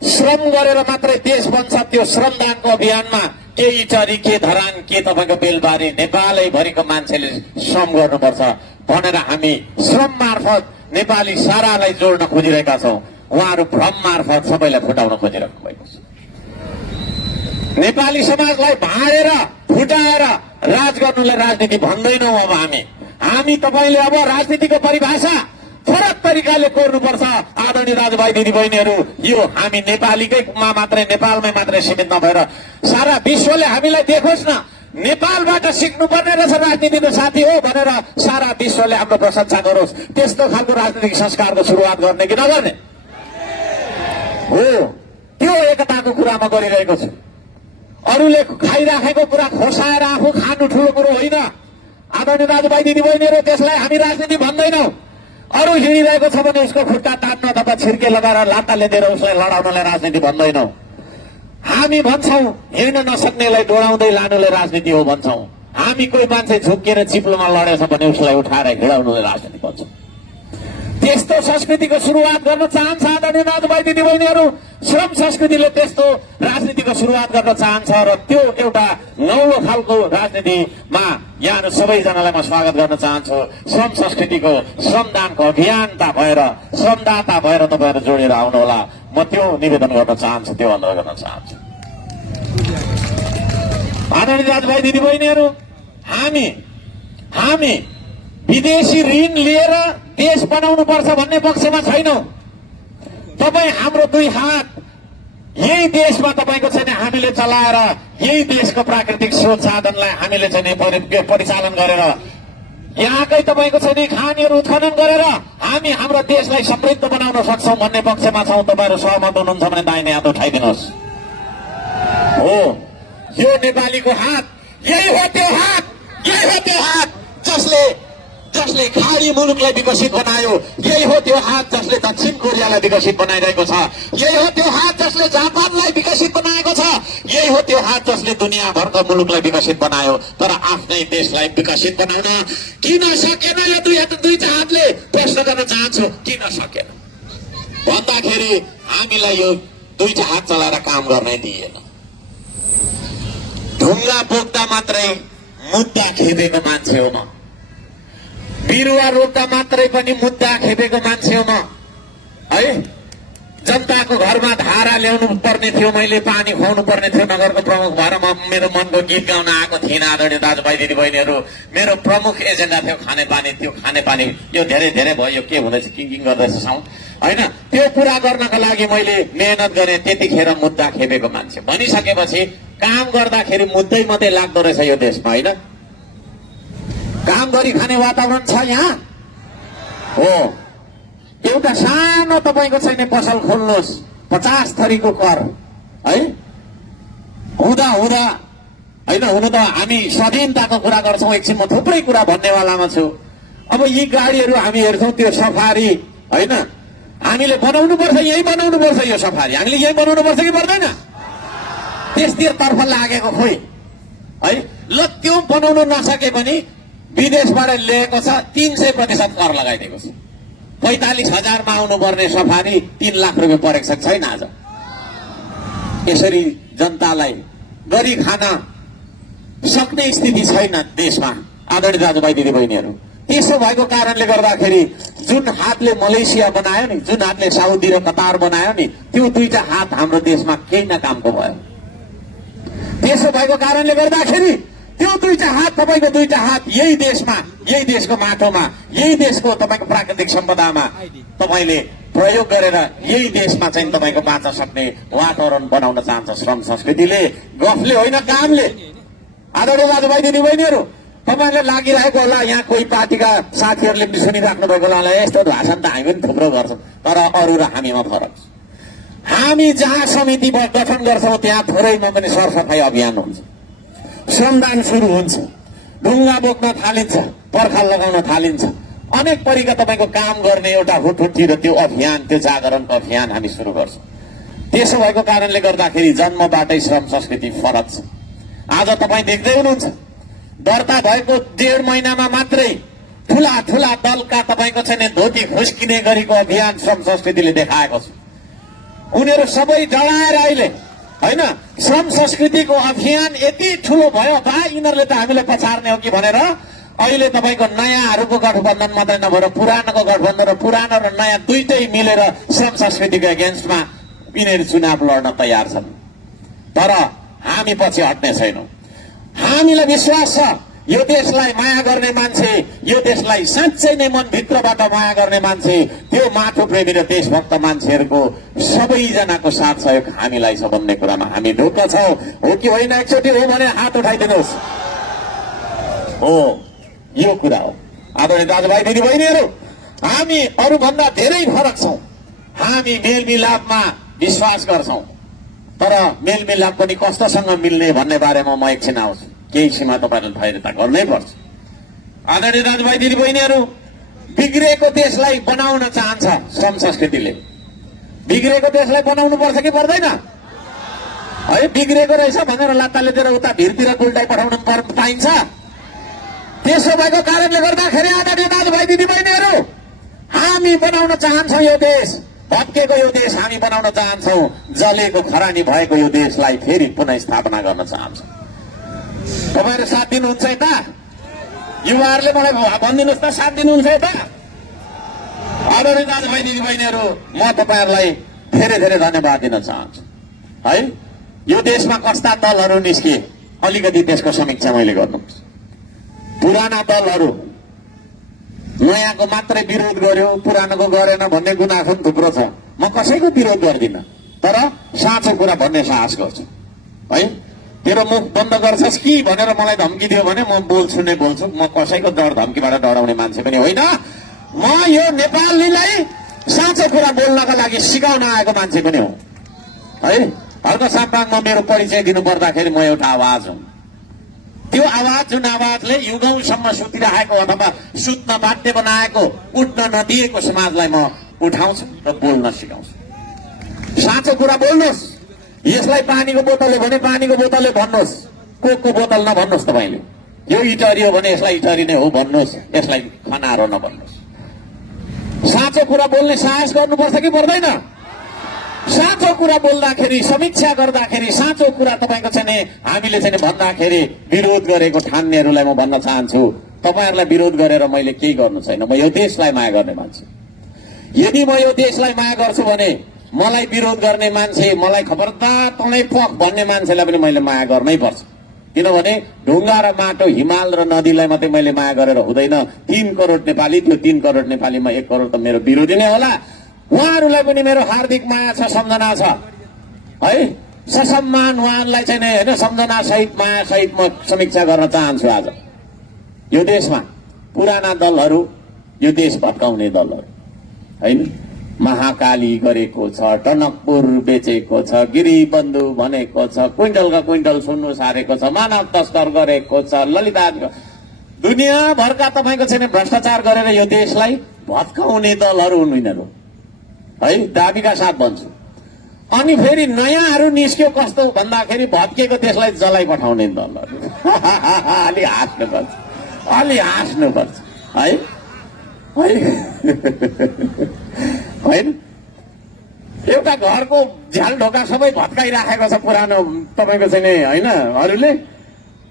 श्रम गरेर मात्रै देश बन्छ। त्यो श्रमदानको अभियानमा के इटरी, के धरान, के तपाईँको बेलबारी, नेपालै भरिको मान्छेले श्रम गर्नुपर्छ भनेर हामी श्रम मार्फत नेपाली सारालाई जोड्न खोजिरहेका छौं। उहाँहरू भ्रम मार्फत सबैलाई फुटाउन खोजिरहनु भएको छ। नेपाली समाजलाई भाँडेर फुटाएर राज गर्नुलाई राजनीति भन्दैनौं। अब हामी तपाईले अब राजनीतिको परिभाषा फरक तरिकाले कोर्नुपर्छ। आदरणीय दाजुभाइ दिदीबहिनीहरू, यो हामी नेपालमै मात्रै सीमित नभएर सारा विश्वले हामीलाई देखोस् न, नेपालबाट सिक्नुपर्ने रहेछ राजनीति त साथी हो भनेर सारा विश्वले हाम्रो प्रशंसा गरोस्। त्यस्तो खालको राजनीतिक संस्कारको सुरुवात गर्ने कि नगर्ने हो, त्यो एकताको कुरा म गरिरहेको छु। अरूले खाइराखेको कुरा खोसाएर आफू खानु ठूलो कुरो होइन। आदरणीय दाजुभाइ दिदीबहिनीहरू, त्यसलाई हामी राजनीति भन्दैनौं। अरू हिँडिरहेको छ भने उसको खुट्टा तात्न अथवा छिर्के लगाएर लात्ताले दिएर उसलाई लडाउनलाई राजनीति भन्दैनौ। हामी भन्छौँ हिँड्न नसक्नेलाई डोराउँदै लानुलाई राजनीति हो भन्छौँ। हामी कोही मान्छे झुक्किएर चिप्लोमा लडेछ भने उसलाई उठाएर हिँडाउनुलाई राजनीति भन्छौँ। त्यस्तो संस्कृतिको सुरुवात गर्न चाहन्छ आदरणीय दाजुभाइ दिदीबहिनीहरू। श्रम संस्कृतिले त्यस्तो राजनीतिको सुरुवात गर्न चाहन्छ र त्यो एउटा नौलो खालको राजनीतिमा यहाँ सबैजनालाई म स्वागत गर्न चाहन्छु। श्रम संस्कृतिको श्रमदानको अभियन्ता भएर श्रमदाता भएर तपाईँहरू जोडेर आउनुहोला। म त्यो निवेदन गर्न चाहन्छु, त्यो अनुरोध गर्न चाहन्छु। आदरणीय दाजुभाइ दिदीबहिनीहरू, हामी विदेशी ऋण लिएर देश बनाउनु पर्छ भन्ने पक्षमा छैनौं। तपाईँ हाम्रो दुई हात यही देशमा तपाईँको चाहिँ हामीले चलाएर यही देशको प्राकृतिक स्रोत साधनलाई हामीले चाहिँ परिचालन गरेर यहाँकै तपाईँको चाहिँ खानीहरू उत्खनन गरेर हामी हाम्रो देशलाई समृद्ध बनाउन सक्छौं भन्ने पक्षमा छौं। तपाईँहरू सहमत हुनुहुन्छ भने दाहिने हात उठाइदिनुहोस्। हो, यो नेपालीको हात, यही हो त्यो हात, यही हो त्यो हात जसले खाडी मुलुकलाई विकसित बनायो। यही हो त्यो हात जसले दक्षिण कोरियालाई विकसित बनाइरहेको छ। यही हो त्यो हात जसले जापानलाई विकसित बनाएको छ। यही हो त्यो हात जसले दुनियाँभरका मुलुकलाई विकसित बनायो। तर आफ्नै देशलाई विकसित बनाउन किन सकेन? यो दुईटा हातले प्रश्न गर्न चाहन्छु, किन सकेन भन्दाखेरि हामीलाई यो दुईटा हात चलाएर काम गर्नै दिएन। ढुङ्गा बोक्दा मात्रै मुद्दा खेपेको मान्छे हो म। बिरुवा रोप्दा मात्रै पनि मुद्दा खेपेको मान्छे हो म है। जनताको घरमा धारा ल्याउनु पर्ने थियो, मैले पानी खुवाउनु पर्ने थियो नगरको प्रमुख भएर म मेरो मनको गीत गाउन आएको थिइनँ। आदरणीय दाजुभाइ दिदीबहिनीहरू, मेरो प्रमुख एजेन्डा थियो खानेपानी। त्यो खानेपानी यो धेरै धेरै भयो, के हुँदैछ किङ गर्दैछ साउन्ड होइन। त्यो पूरा गर्नको लागि मैले मेहनत गरेँ। त्यतिखेर मुद्दा खेपेको मान्छे भनिसकेपछि काम गर्दाखेरि मुद्दै मात्रै लाग्दो रहेछ यो देशमा होइन। काम गरी खाने वातावरण छ यहाँ हो। एउटा सानो तपाईँको छैन पसल खोल्नुहोस्, 50 थरीको कर है। हुँदा होइन, हुनु त हामी स्वाधीनताको कुरा गर्छौँ। एकछिन म थुप्रै कुरा भन्नेवालामा छु। अब यी गाडीहरू हामी हेर्छौँ, त्यो सफारी होइन, हामीले बनाउनु पर्छ, यही बनाउनु पर्छ। यो सफारी हामीले यही बनाउनु पर्छ कि पर्दैन? त्यसतिरतर्फ लागेको खोइ है। ल त्यो बनाउनु नसके पनि विदेशबाट ल्याएको छ, 300% कर लगाइदिएको छ। 45,000मा आउनुपर्ने सफारी 3 लाख रुपियाँ परेको छ। छैन आज यसरी जनतालाई गरी खान सक्ने स्थिति छैन देशमा आदरणीय दाजुभाइ दिदीबहिनीहरू। त्यसो भएको कारणले गर्दाखेरि जुन हातले मलेसिया बनायो नि, जुन हातले साउदी र कतार बनायो नि, त्यो दुईटा हात हाम्रो देशमा केही न कामको भयो। त्यसो भएको कारणले गर्दाखेरि त्यो दुईटा हात, तपाईँको दुईटा हात यही देशमा, यही देशको माटोमा, यही देशको तपाईँको प्राकृतिक सम्पदामा तपाईँले प्रयोग गरेर यही देशमा चाहिँ तपाईँको बाँच्न सक्ने वातावरण बनाउन चाहन्छ श्रम संस्कृतिले, गफले होइन कामले। आदरणीय दाजुभाइ दिदीबहिनीहरू, तपाईँहरूलाई लागिरहेको होला यहाँ कोही पार्टीका साथीहरूले पनि सुनिराख्नु भएको होला, यस्तो भाषण त हामी पनि थुप्रो गर्छौँ। तर अरू र हामीमा फरक छ। हामी जहाँ समिति गठन गर्छौँ त्यहाँ थोरैमा पनि सरसफाई अभियान हुन्छ, श्रमदान सुरु हुन्छ, ढुङ्गा बोक्न थालिन्छ, पर्खाल लगाउन थालिन्छ, अनेक परिका तपाईँको काम गर्ने एउटा हुटहुटी र त्यो अभियान, त्यो जागरणको अभियान हामी सुरु गर्छौँ। त्यसो भएको कारणले गर्दाखेरि जन्मबाटै श्रम संस्कृति फरक छ। आज तपाईँ देख्दै हुनुहुन्छ, दर्ता भएको 1.5 महिनामा मात्रै ठुला ठुला दलका तपाईँको चाहिँ धोती खुस्किने गरेको अभियान श्रम संस्कृतिले देखाएको छ। उनीहरू सबै डराएर अहिले होइन, श्रम संस्कृतिको अभियान यति ठुलो भयो बा यिनीहरूले त हामीलाई पछार्ने हो कि भनेर अहिले तपाईँको नयाँहरूको गठबन्धन मात्रै नभएर पुरानोको गठबन्धन र पुरानो र नयाँ दुइटै मिलेर श्रम संस्कृतिको एगेन्स्टमा यिनीहरू चुनाव लड्न तयार छन्। तर हामी पछि हट्ने छैनौँ। हामीलाई विश्वास छ यो देशलाई माया गर्ने मान्छे, यो देशलाई साँच्चै नै मनभित्रबाट माया गर्ने मान्छे, त्यो माटो प्रेमी र देशभक्त मान्छेहरूको सबैजनाको साथ सहयोग हामीलाई छ भन्ने कुरामा हामी ढुक्क छौँ। हो कि होइन? एकचोटि हो भने हात उठाइदिनुहोस्। हो, यो कुरा हो। आदरणीय दाजुभाइ दिदीबहिनीहरू, हामी अरूभन्दा धेरै फरक छौँ। हामी मेलमिलापमा विश्वास गर्छौँ, तर मेलमिलाप पनि कस्तोसँग मिल्ने भन्ने बारेमा म एकछिन आउँछु। केही सीमा तपाईँहरूले धैर्यता गर्नै पर्छ। आदरणीय दाजुभाइ दिदीबहिनीहरू, बिग्रेको देशलाई बनाउन चाहन्छ श्रम संस्कृतिले। बिग्रेको देशलाई बनाउनु पर्छ कि पर्दैन? है, बिग्रेको रहेछ भनेर लात्ताले दिएर उता भिरतिर गुल्टाइ पठाउन पाइन्छ? त्यसो भएको कारणले गर्दाखेरि आदरणीय दाजुभाइ दिदीबहिनीहरू, हामी बनाउन चाहन्छौँ यो देश, भत्केको यो देश हामी बनाउन चाहन्छौँ। जलेको खरानी भएको यो देशलाई फेरि पुनः स्थापना गर्न चाहन्छौँ। तपाईँहरू साथ दिनुहुन्छ यता? युवाहरूले मलाई भनिदिनुहोस् त, साथ दिनुहुन्छ यता? आदरणीय दाजुभाइ दिदीबहिनीहरू, म तपाईँहरूलाई धेरै धेरै धन्यवाद दिन चाहन्छु। है, यो देशमा कस्ता दलहरू निस्किए अलिकति त्यसको समीक्षा मैले गर्नुपर्छ। पुराना दलहरू नयाँको मात्रै विरोध गर्यो, पुरानोको गरेन भन्ने गुनासो थुप्रो छ। म कसैको विरोध गर्दिनँ, तर साँचो कुरा भन्ने साहस गर्छु। है, तेरो मुख बन्द गर्छस् कि भनेर मलाई धम्की दियो भने म बोल्छु नै बोल्छु। म कसैको डर धम्कीबाट डराउने मान्छे पनि होइन। म यो नेपालीलाई साँचो कुरा बोल्नका लागि सिकाउन आएको मान्छे पनि हो। है, हर्क साम्पाङमा मेरो परिचय दिनु पर्दाखेरि म एउटा आवाज हुँ। त्यो आवाज, जुन आवाजले युगौंसम्म सुतिरहेको अथवा सुत्न बाध्य बनाएको, उठ्न नदिएको समाजलाई म उठाउँछु र बोल्न सिकाउँछु। साँचो कुरा बोल्नुहोस्। यसलाई पानीको बोतल हो भने पानीको बोतलले भन्नुहोस्, कोकको बोतल नभन्नुहोस्। तपाईँले यो इटरी हो भने यसलाई इटरी नै हो भन्नुहोस्, यसलाई खनारो नभन्नुहोस्। साँचो कुरा बोल्ने साहस गर्नुपर्छ कि पर्दैन? साँचो कुरा बोल्दाखेरि, समीक्षा गर्दाखेरि, साँचो कुरा तपाईँको चाहिँ नि हामीले चाहिँ भन्दाखेरि विरोध गरेको ठान्नेहरूलाई म भन्न चाहन्छु, तपाईँहरूलाई विरोध गरेर मैले केही गर्नु छैन। म यो देशलाई माया गर्ने मान्छे। यदि म यो देशलाई माया गर्छु भने मलाई विरोध गर्ने मान्छे, मलाई खबरदार तँलाई पख भन्ने मान्छेलाई पनि मैले माया गर्नै पर्छ। किनभने ढुङ्गा र माटो, हिमाल र नदीलाई मात्रै मैले माया गरेर हुँदैन। 3 करोड नेपाली, त्यो 3 करोड नेपालीमा 1 करोड त मेरो विरोधी नै होला। उहाँहरूलाई पनि मेरो हार्दिक माया छ, सम्झना छ। है, ससम्मान उहाँलाई चाहिँ होइन, सम्झना सहित, माया सहित म समीक्षा गर्न चाहन्छु। आज यो देशमा पुराना दलहरू, यो देश भत्काउने दलहरू, होइन, महाकाली गरेको छ, टनकपुर बेचेको छ, गिरिबन्धु भनेको छ, क्विन्टलका क्विन्टल सुन्नु सारेको छ, मानव तस्कर गरेको छ, ललिता, दुनियाँभरका तपाईँको चाहिँ भ्रष्टाचार गरेर यो देशलाई भत्काउने दलहरू हुन् यिनीहरू। है, दाबीका साथ भन्छु। अनि फेरि नयाँहरू निस्क्यो कस्तो भन्दाखेरि भत्केको देशलाई जलाई पठाउने दलहरू। अलि हाँस्नुपर्छ, अलि हाँस्नुपर्छ। है, होइन, एउटा घरको झ्याल ढोका सबै भत्काइराखेको छ पुरानो तपाईँको चाहिँ नि होइन अरूले।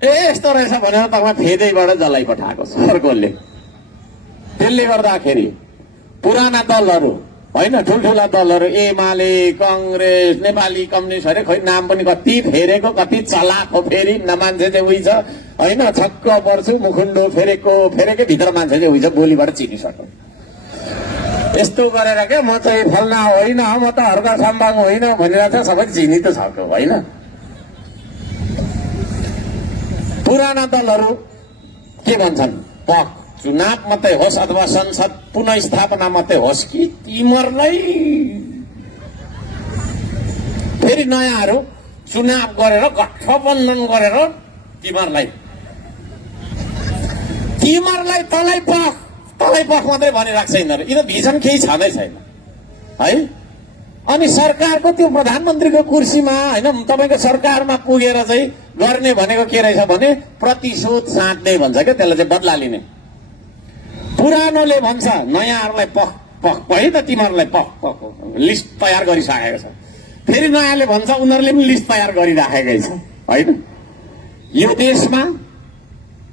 यस्तो रहेछ भनेर तपाईँ फेदैबाट जलाई पठाएको छ अर्कोले। त्यसले गर्दाखेरि पुराना दलहरू होइन, ठुल्ठुला दलहरू, एमाले, कङ्ग्रेस, नेपाली कम्युनिस्टहरू, खोइ नाम पनि कति फेरेको, कति चलाको, फेरि मान्छे चाहिँ उही छ होइन, छक्क पर्छु। मुखुन्डो फेरेकै भित्र मान्छे चाहिँ उही छ, बोलीबाट चिनिसक्यो। यस्तो गरेर क्या म चाहिँ फल्ना होइन, म त हर्क साम्बाङ होइन भनेर चाहिँ सबै चिनी त सक्यो। होइन, पुराना दलहरू के भन्छन्? पक चुनाव मात्रै होस् अथवा संसद पुनः स्थापना मात्रै होस् कि तिमीहरूलाई फेरि नयाँहरू चुनाव गरेर गठबन्धन गरेर तिमीहरूलाई तँलाई पख मात्रै भनिराख्छ यिनीहरू। यिनीहरू भिजन केही छँदै छैन। है, अनि सरकारको त्यो प्रधानमन्त्रीको कुर्सीमा होइन, तपाईँको सरकारमा पुगेर चाहिँ गर्ने भनेको के रहेछ भने प्रतिशोध साट्ने भन्छ क्या, त्यसलाई चाहिँ बदला लिने। पुरानोले भन्छ नयाँहरूलाई पख पख है त, तिमीहरूलाई पख पख लिस्ट तयार गरिसकेको छ। फेरि नयाँले भन्छ उनीहरूले पनि लिस्ट तयार गरिराखेकै छ। होइन, यो देशमा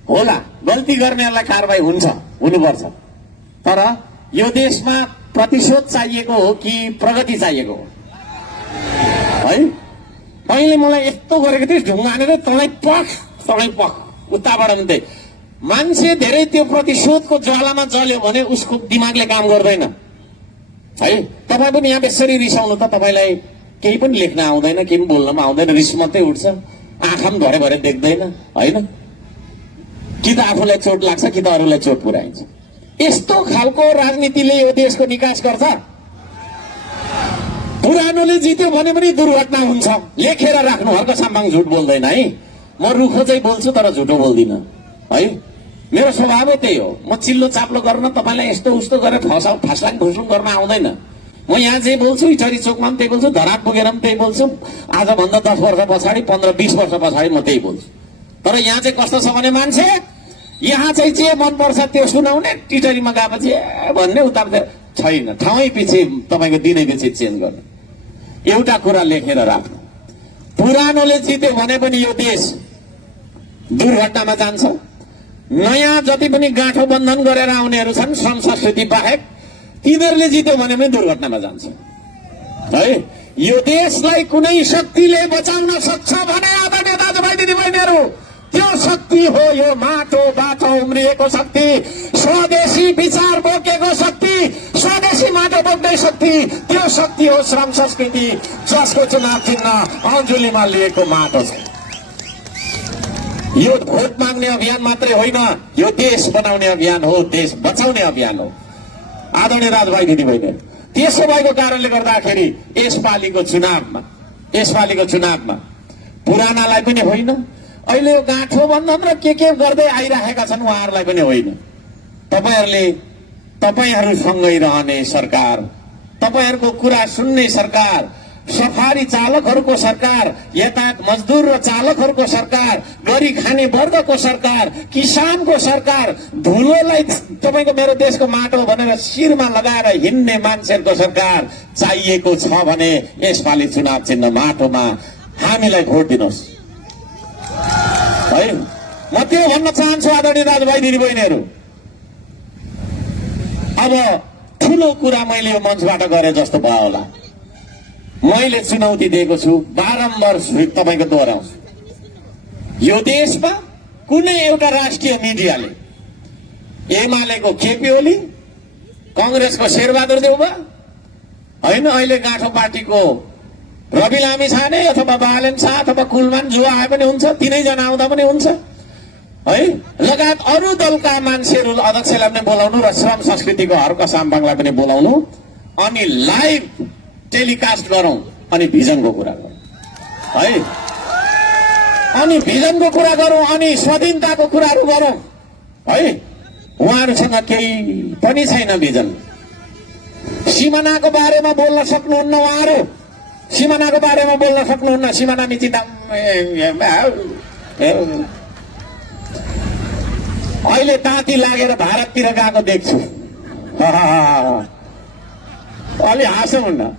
होला गल्ती गर्नेहरूलाई कारबाही हुन्छ, हुनुपर्छ, तर यो देशमा प्रतिशोध चाहिएको हो कि प्रगति चाहिएको हो? है, पहिले मलाई यस्तो गरेको थिएँ, ढुङ्गा हानेर तँलाई पख उताबाट मात्रै। मान्छे धेरै त्यो प्रतिशोधको ज्वालामा जल्यो भने उसको दिमागले काम गर्दैन। है, तपाईँ पनि यहाँ बेसरी रिसाउनु त तपाईँलाई केही पनि लेख्न आउँदैन, केही पनि बोल्न पनि आउँदैन, रिस मात्रै उठ्छ, आँखा पनि भरे भरे देख्दैन। होइन, कि त आफूलाई चोट लाग्छ कि त अरूलाई चोट पुर्याइन्छ। यस्तो खालको राजनीतिले यो देशको निकास गर्छ? पुरानोले जित्यो भने पनि दुर्घटना हुन्छ, लेखेर राख्नु। हर्क साम्बाङ झुट बोल्दैन है, म रुखो चाहिँ बोल्छु तर झुटो बोल्दिनँ। है, मेरो स्वभाव त्यही हो। म चिल्लो चाप्लो गर्न तपाईँलाई यस्तो उस्तो गरेर फस्लाङ फुस्लुङ गर्न आउँदैन। म यहाँ जे बोल्छु इटहरी चोकमा पनि त्यही बोल्छु, धरान पुगेर पनि त्यही बोल्छु, आजभन्दा 10 वर्ष पछाडि 15-20 वर्ष पछाडि म त्यही बोल्छु। तर यहाँ चाहिँ कस्तो छ भने मान्छे यहाँ चाहिँ जे मनपर्छ त्यो सुनाउने, टिटरीमा गएपछि भन्ने उता छैन। ठाउँै पछि तपाईँको दिनै पछि चेन्ज गर्नु, एउटा कुरा लेखेर राख्नु। पुरानोले जित्यो भने पनि यो देश दुर्घटनामा जान्छ। नयाँ जति पनि गाँठो बन्धन गरेर आउनेहरू छन् श्रम संस्कृति बाहेक, तिनीहरूले जित्यो भने पनि दुर्घटनामा जान्छ है। यो देशलाई कुनै शक्तिले बचाउन सक्छ भने आदरणीय दाजुभाइ दिदीबहिनीहरू, त्यो शक्ति हो यो माटो बाटो उम्रिएको शक्ति, स्वदेशी विचार बोकेको शक्ति, स्वदेशी माटो बोक्ने शक्ति। त्यो शक्ति हो श्रम संस्कृति, जसको चुनाव चिन्ह औँजुलीमा लिएको माटो छ। यो भोट माग्ने अभियान मात्रै होइन, यो देश बनाउने अभियान हो, देश बचाउने अभियान हो आदरणीय दाजुभाइ दिदीबहिनीहरू। त्यसो भएको कारणले गर्दाखेरि यसपालिको चुनावमा पुरानालाई पनि होइन, अहिले यो गाँठो बन्धन र के गर्दै आइरहेका छन् उहाँहरूलाई पनि होइन। तपाईँहरूसँगै रहने सरकार, तपाईँहरूको कुरा सुन्ने सरकार, सफारी चालकहरूको सरकार, यातायात मजदुर र चालकहरूको सरकार, गरी खाने वर्गको सरकार, किसानको सरकार, धुलोलाई तपाईँको मेरो देशको माटो भनेर शिरमा लगाएर हिँड्ने मान्छेहरूको सरकार चाहिएको छ भने यसपालि चुनाव चिन्ह माटोमा हामीलाई भोट दिनुहोस् है। म त्यो भन्न चाहन्छु आदरणीय दाजुभाइ दिदीबहिनीहरू। अब ठुलो कुरा मैले यो मञ्चबाट गरे जस्तो भयो होला। मैले चुनौती दिएको छु, बारम्बार तपाईँको दोहोऱ्याउँछु। यो देशमा कुनै एउटा राष्ट्रिय मिडियाले एमालेको केपी ओली, कंग्रेसको शेरबहादुर देउवा होइन, अहिले गाँठो पार्टीको रवि लामिछाने अथवा बालेन शाह अथवा कुलमान जो आए पनि हुन्छ, तिनैजना आउँदा पनि हुन्छ है, लगायत अरू दलका मान्छेहरू अध्यक्षलाई पनि बोलाउनु र श्रम संस्कृतिको हर्कसाम्बाङलाई पनि बोलाउनु, अनि लाइभ टेलिकास्ट गरौं, अनि भिजनको कुरा गरौं है, अनि भिजनको कुरा गरौं, अनि स्वाधीनताको कुराहरू गरौं है। उहाँहरूसँग केही पनि छैन भिजन। सिमानाको बारेमा बोल्न सक्नुहुन्न उहाँहरू, सिमानाको बारेमा बोल्न सक्नुहुन्न। सिमाना मिचिदा अहिले ताती लागेर भारततिर गएको देख्छु, अलि हाँसौँ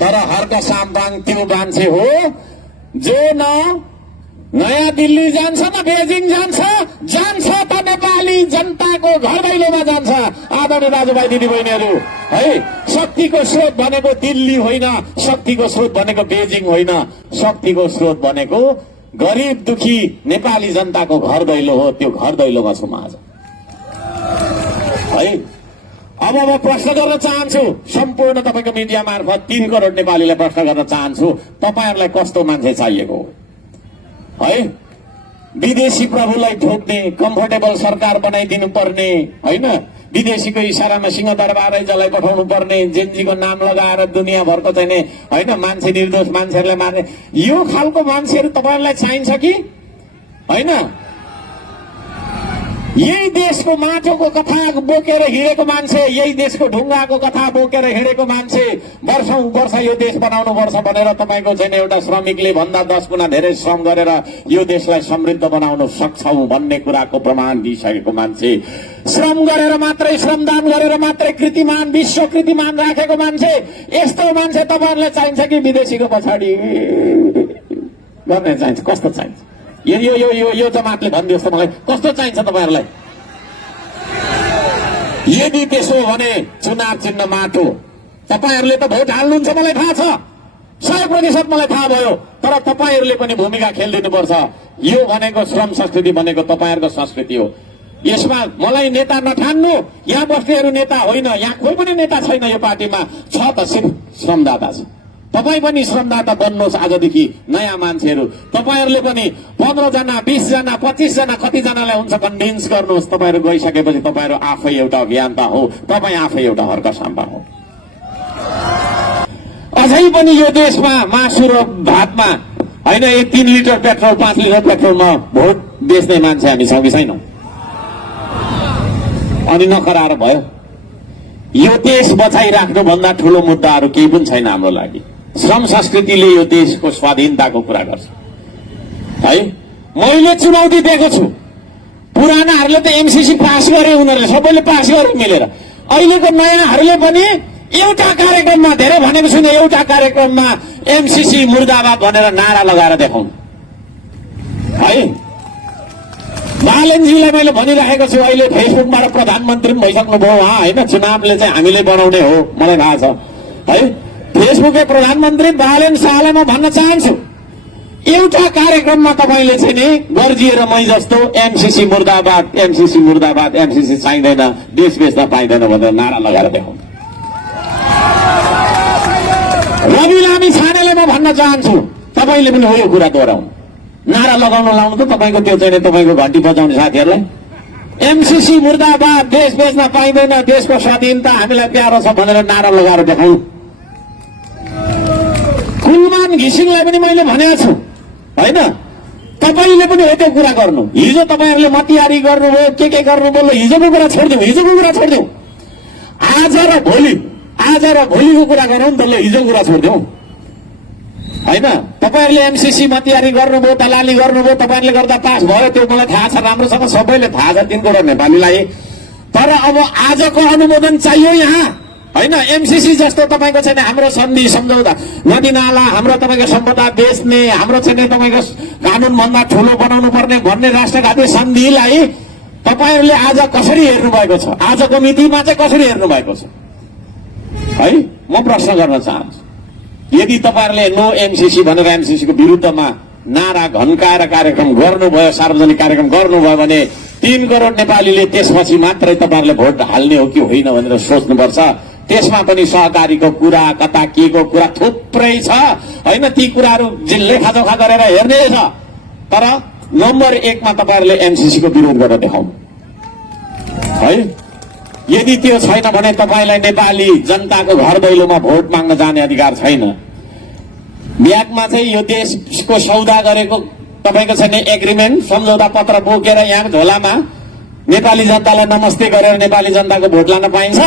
तर हर्कसाम्बाङ त्यो मान्छे हो जो न नयाँ दिल्ली जान्छ न बेजिङ जान्छ त नेपाली जनताको घर दैलोमा जान्छ। आदरणीय दाजुभाइ दिदीबहिनीहरू है, शक्तिको स्रोत भनेको दिल्ली होइन, शक्तिको स्रोत भनेको बेजिङ होइन, शक्तिको स्रोत भनेको गरिब दुखी नेपाली जनताको घर दैलो हो। त्यो घर दैलोमा छु म आज है। अब म प्रश्न गर्न चाहन्छु, सम्पूर्ण तपाईँको मिडिया मार्फत 3 करोड नेपालीलाई प्रश्न गर्न चाहन्छु, तपाईँहरूलाई कस्तो मान्छे चाहिएको है? विदेशी प्रभुलाई ढोक्ने, कम्फर्टेबल सरकार बनाइदिनु पर्ने होइन, विदेशीको इसारामा सिंहदरबारै जसलाई पठाउनु पर्ने, जेन्जीको नाम लगाएर दुनियाँभरको चाहिने होइन, मान्छे निर्दोष मान्छेहरूलाई मार्ने, यो खालको मान्छेहरू तपाईँहरूलाई चाहिन्छ कि होइन? यही देशको माटोको कथा बोकेर हिँडेको मान्छे, यही देशको ढुङ्गाको कथा बोकेर हिँडेको मान्छे, वर्षौं वर्ष यो देश बनाउनु पर्छ भनेर तपाईँको छैन एउटा श्रमिकले भन्दा 10 गुणा धेरै श्रम गरेर यो देशलाई समृद्ध बनाउन सक्छौं भन्ने कुराको प्रमाण दिइसकेको मान्छे, श्रम गरेर मात्रै, श्रमदान गरेर मात्रै कीर्तिमान, विश्व कीर्तिमान राखेको मान्छे, यस्तो मान्छे तपाईँहरूलाई चाहिन्छ कि विदेशीको पछाडि गर्ने चाहिन्छ? कस्तो चाहिन्छ? यो जमातले भनिदियोस् त मलाई, कस्तो चाहिन्छ तपाईँहरूलाई? यदि त्यसो हो भने चुनाव चिन्ह माटो। तपाईँहरूले त भोट हाल्नुहुन्छ मलाई थाहा छ, 100% मलाई थाहा भयो, तर तपाईँहरूले पनि भूमिका खेलिदिनुपर्छ। यो भनेको श्रम संस्कृति भनेको तपाईँहरूको संस्कृति हो। यसमा मलाई नेता नठान्नु, यहाँ बस्नेहरू नेता होइन, यहाँ कोही पनि नेता छैन यो पार्टीमा, छ त सिर्फ श्रमदाता छ। तपाईँ पनि श्रमदाता बन्नुहोस् आजदेखि, नयाँ मान्छेहरू तपाईँहरूले पनि 15 जना 20 जना 25 जना कतिजनालाई हुन्छ कन्भिन्स गर्नुहोस्। तपाईँहरू गइसकेपछि तपाईँहरू आफै एउटा अभियन्ता हो, तपाईँ आफै एउटा हर्कसाम्बा हो। अझै पनि यो देशमा मासु र भातमा होइन 3 लिटर पेट्रोल 5 लिटर पेट्रोलमा भोट बेच्ने मान्छे हामी छौँ कि छैनौँ? अनि नखराएर भयो। यो देश बचाइराख्नुभन्दा ठुलो मुद्दाहरू केही पनि छैन हाम्रो लागि। श्रम संस्कृतिले यो देशको स्वाधीनताको कुरा गर्छ है। मैले चुनौती दिएको छु। पुरानाहरूले त एमसीसी पास गरे, उनीहरूले सबैले पास गरे मिलेर। अहिलेको नयाँहरूले पनि एउटा कार्यक्रममा, धेरै भनेको छुइनँ, एउटा कार्यक्रममा एमसीसी मुर्दाबाद भनेर नारा लगाएर देखाउनु है। बालनजीलाई मैले भनिराखेको छु, अहिले फेसबुकबाट प्रधानमन्त्री पनि भइसक्नुभयो उहाँ होइन। चुनावले चाहिँ हामीले बनाउने हो, मलाई थाहा छ है। फेसबुकको प्रधानमन्त्री बालन शाहलाई म भन्न चाहन्छु, एउटा कार्यक्रममा तपाईँले चाहिँ नि गर्जिएर मै जस्तो एमसीसी मुर्दाबाद, एमसीसी मुर्दाबाद, एमसीसी चाहिँदैन, देश बेच्न पाइँदैन भनेर नारा लगाएर देखाउनु। रवि लामी छानेलाई म भन्न चाहन्छु, तपाईँले पनि हो यो कुरा दोहोऱ्याउनु। नारा लगाउन लाउनु त तपाईँको त्यो चाहिँ तपाईँको घन्टी बजाउने साथीहरूलाई। एमसीसी मुर्दाबाद, देश बेच्न पाइँदैन, देशको स्वाधीनता हामीलाई प्यारो छ भनेर नारा लगाएर देखाउनु। कुलमान घिसिङलाई पनि मैले भनेको छु होइन, तपाईँले पनि हो त्यो कुरा गर्नु। हिजो तपाईँहरूले मतियारी गर्नुभयो, के गर्नुभयो, हिजोको कुरा छोडिदिउँ, हिजोको कुरा छोडिदिउँ। आज र भोलिको कुरा गरौँ न त, हिजोको कुरा छोडिदिउँ होइन। तपाईँहरूले एमसीसी मतियारी गर्नुभयो, दलाली गर्नुभयो, तपाईँहरूले गर्दा पास भयो, त्यो मलाई थाहा छ, राम्रोसँग सबैले थाहा छ 3 करोड नेपालीलाई। तर अब आजको अनुमोदन चाहियो यहाँ होइन। एमसीसी जस्तो तपाईँको चाहिँ हाम्रो सन्धि सम्झौता, नदीनाला, हाम्रो तपाईँको सम्पदा बेच्ने, हाम्रो चाहिँ तपाईँको कानुनभन्दा ठुलो बनाउनु पर्ने भन्ने राष्ट्रघाती सन्धिलाई तपाईँहरूले आज कसरी हेर्नु भएको छ, आजको मितिमा चाहिँ कसरी हेर्नु भएको छ है। म प्रश्न गर्न चाहन्छु, यदि तपाईँहरूले नो एमसीसी भनेर एमसीसीको विरुद्धमा नारा घन्काएर कार्यक्रम गर्नुभयो, सार्वजनिक कार्यक्रम गर्नुभयो भने 3 करोड नेपालीले त्यसपछि मात्रै तपाईँहरूले भोट हाल्ने हो कि होइन भनेर सोच्नुपर्छ। त्यसमा पनि सहकारीको कुरा, कता के को कुरा थुप्रै छ होइन। ती कुराहरू लेखाजोखा गरेर हेर्ने छ। तर नम्बर 1 मा तपाईँहरूले एमसीसी को विरोध गरेर देखाउनु है। यदि त्यो छैन भने तपाईँलाई नेपाली जनताको घर दैलोमा भोट माग्न जाने अधिकार छैन। ब्यागमा चाहिँ यो देशको सौदा गरेको तपाईँको छैन एग्रिमेन्ट, सम्झौता पत्र बोकेर यहाँ झोलामा नेपाली जनतालाई नमस्ते गरेर नेपाली जनताको भोट लान पाइन्छ?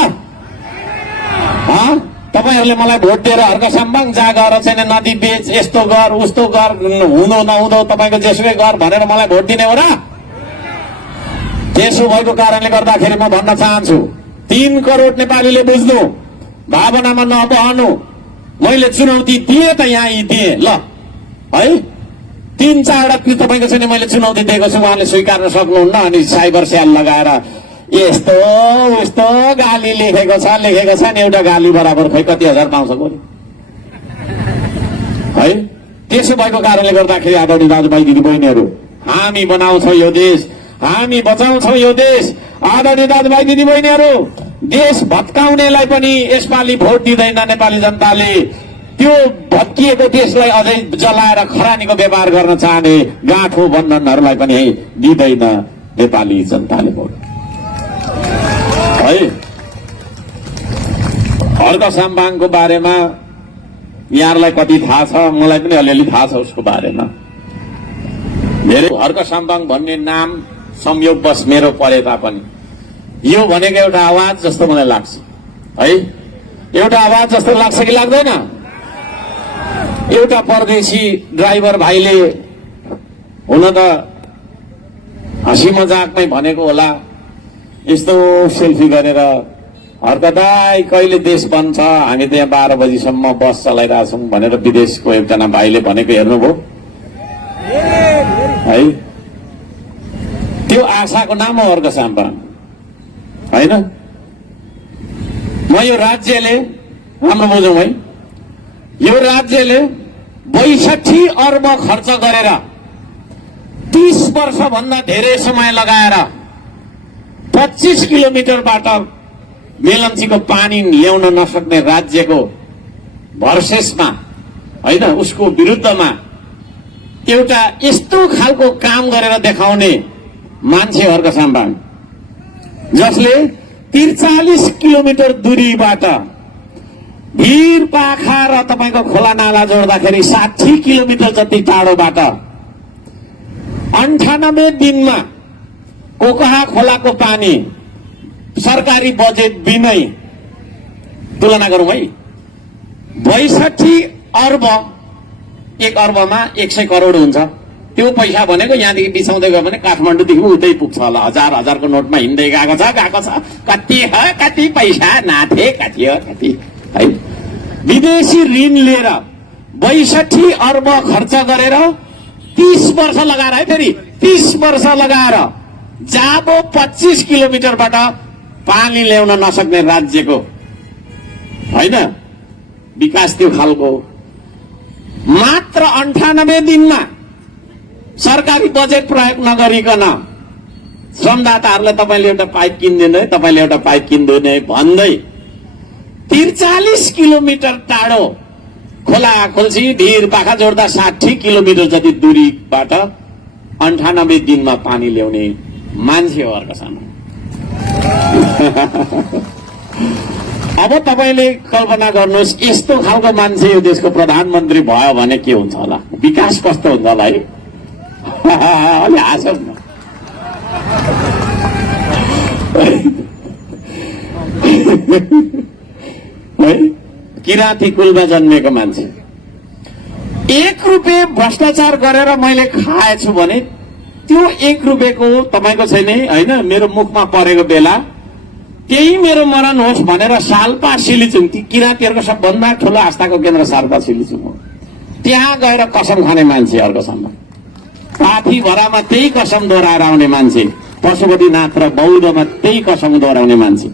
तपाईँहरूले मलाई भोट दिएर हर्क सम्बन्ध जा गर छैन, नदी बेच, यस्तो गर, उस्तो गर, हुँदो नहुँदो तपाईँको जेसुकै गर भनेर मलाई भोट दिने हो र? त्यसो भएको कारणले गर्दाखेरि म भन्न चाहन्छु, 3 करोड नेपालीले बुझ्नु, भावनामा नबहनु। मैले चुनौती दिएँ त यहाँ यी दिएँ ल है। 3-4 वटा तपाईँको छैन मैले चुनौती दिएको छु, उहाँले स्वीकार्न सक्नुहुन्न। अनि साइबर सेल लगाएर यस्तो उस्तो गाली लेखेको छ नि, एउटा गाली बराबर खै कति हजार पाउँछ गोली है। त्यसो भएको कारणले गर्दाखेरि आदरणीय दाजुभाइ दिदीबहिनीहरू, हामी बनाउँछौँ यो देश, हामी बचाउँछौँ यो देश। आदरणीय दाजुभाइ दिदीबहिनीहरू, देश भत्काउनेलाई पनि यसपालि भोट दिँदैन नेपाली जनताले। त्यो भत्किएको देशलाई अझै जलाएर खरानीको व्यापार गर्न चाहने गाँठो बन्धनहरूलाई पनि दिँदैन नेपाली जनताले भोट है। हर्क साम्बाङको बारेमा यहाँहरूलाई कति थाहा छ, मलाई पनि अलिअलि थाहा छ उसको बारेमा। धेरै हर्क साम्बाङ भन्ने नाम संयोगवश मेरो परे तापनि यो भनेको एउटा आवाज जस्तो मलाई लाग्छ है। एउटा आवाज जस्तो लाग्छ कि लाग्दैन? एउटा परदेशी ड्राइभर भाइले हुन त हाँसी मजाकमै भनेको होला, यस्तो सेल्फी गरेर, हर्क दाइ कहिले देश बन्छ, हामी त यहाँ 12 बजीसम्म बस चलाइरहेछौँ भनेर विदेशको एकजना भाइले भनेको हेर्नुभयो है। त्यो आशाको नाम हो हर्क साम्बाङ होइन। म यो राज्यले, हाम्रो बुझौँ है, यो राज्यले 62 अर्ब खर्च गरेर 30 वर्षभन्दा धेरै समय लगाएर 25 किलोमिटरबाट मेलम्चीको पानी ल्याउन नसक्ने राज्यको भर्सेसमा होइन, उसको विरुद्धमा एउटा यस्तो खालको काम गरेर देखाउने मान्छे हर्क साम्बाङ, जसले 43 किलोमिटर दूरीबाट भिर पाखा र तपाईँको खोला नाला जोड्दाखेरि 60 किलोमिटर जति टाढोबाट 98 दिनमा कोकहा खोलाको पानी सरकारी बजेट बिनै तुलना गरौँ है 62 अर्ब 1 अर्बमा 100 करोड हुन्छ। त्यो पैसा भनेको यहाँदेखि बिछाउँदै गयो भने काठमाडौँदेखि उतै पुग्छ होला। हजार हजारको नोटमा हिँड्दै गएको छ। कति पैसा नाथे कति हो कति है। विदेशी ऋण लिएर 62 अर्ब खर्च गरेर 30 वर्ष लगाएर है, फेरि 30 वर्ष लगाएर जाबो 25 किलोमिटरबाट पानी ल्याउन नसक्ने राज्यको होइन विकास त्यो खालको। मात्र 98 दिनमा सरकारी बजेट प्रयोग नगरिकन श्रमदाताहरूलाई तपाईँले एउटा पाइप किन्दैन है, तपाईँले एउटा पाइप किन्दैन है भन्दै 43 किलोमिटर टाढो खोला खोल्सी ढिर पाखा जोड्दा 60 किलोमिटर जति दूरीबाट 98 दिनमा पानी ल्याउने मान्छे हो अर्कोसँग। अब तपाईँले कल्पना गर्नुहोस् यस्तो खालको मान्छे यो देशको प्रधानमन्त्री भयो भने के हुन्छ होला, विकास कस्तो हुन्छ होला है। अलि हाँसौँ न है। किराँती कुलमा जन्मेको मान्छे 1 रुपियाँ भ्रष्टाचार गरेर मैले खाएछु भने त्यो 1 रुपियाँको तपाईँको छैन होइन, मेरो मुखमा परेको बेला त्यही मेरो मरण होस् भनेर साल्पा सिलिचुङ, ती किराँतीहरूको सबभन्दा ठुलो आस्थाको केन्द्र साल्पा सिलिचुङ हो, त्यहाँ गएर कसम खाने मान्छे अर्कोसँग। पाथी भरामा त्यही कसम दोहोऱ्याएर आउने मान्छे, पशुपतिनाथ र बौद्धमा त्यही कसम दोहोऱ्याउने मान्छे।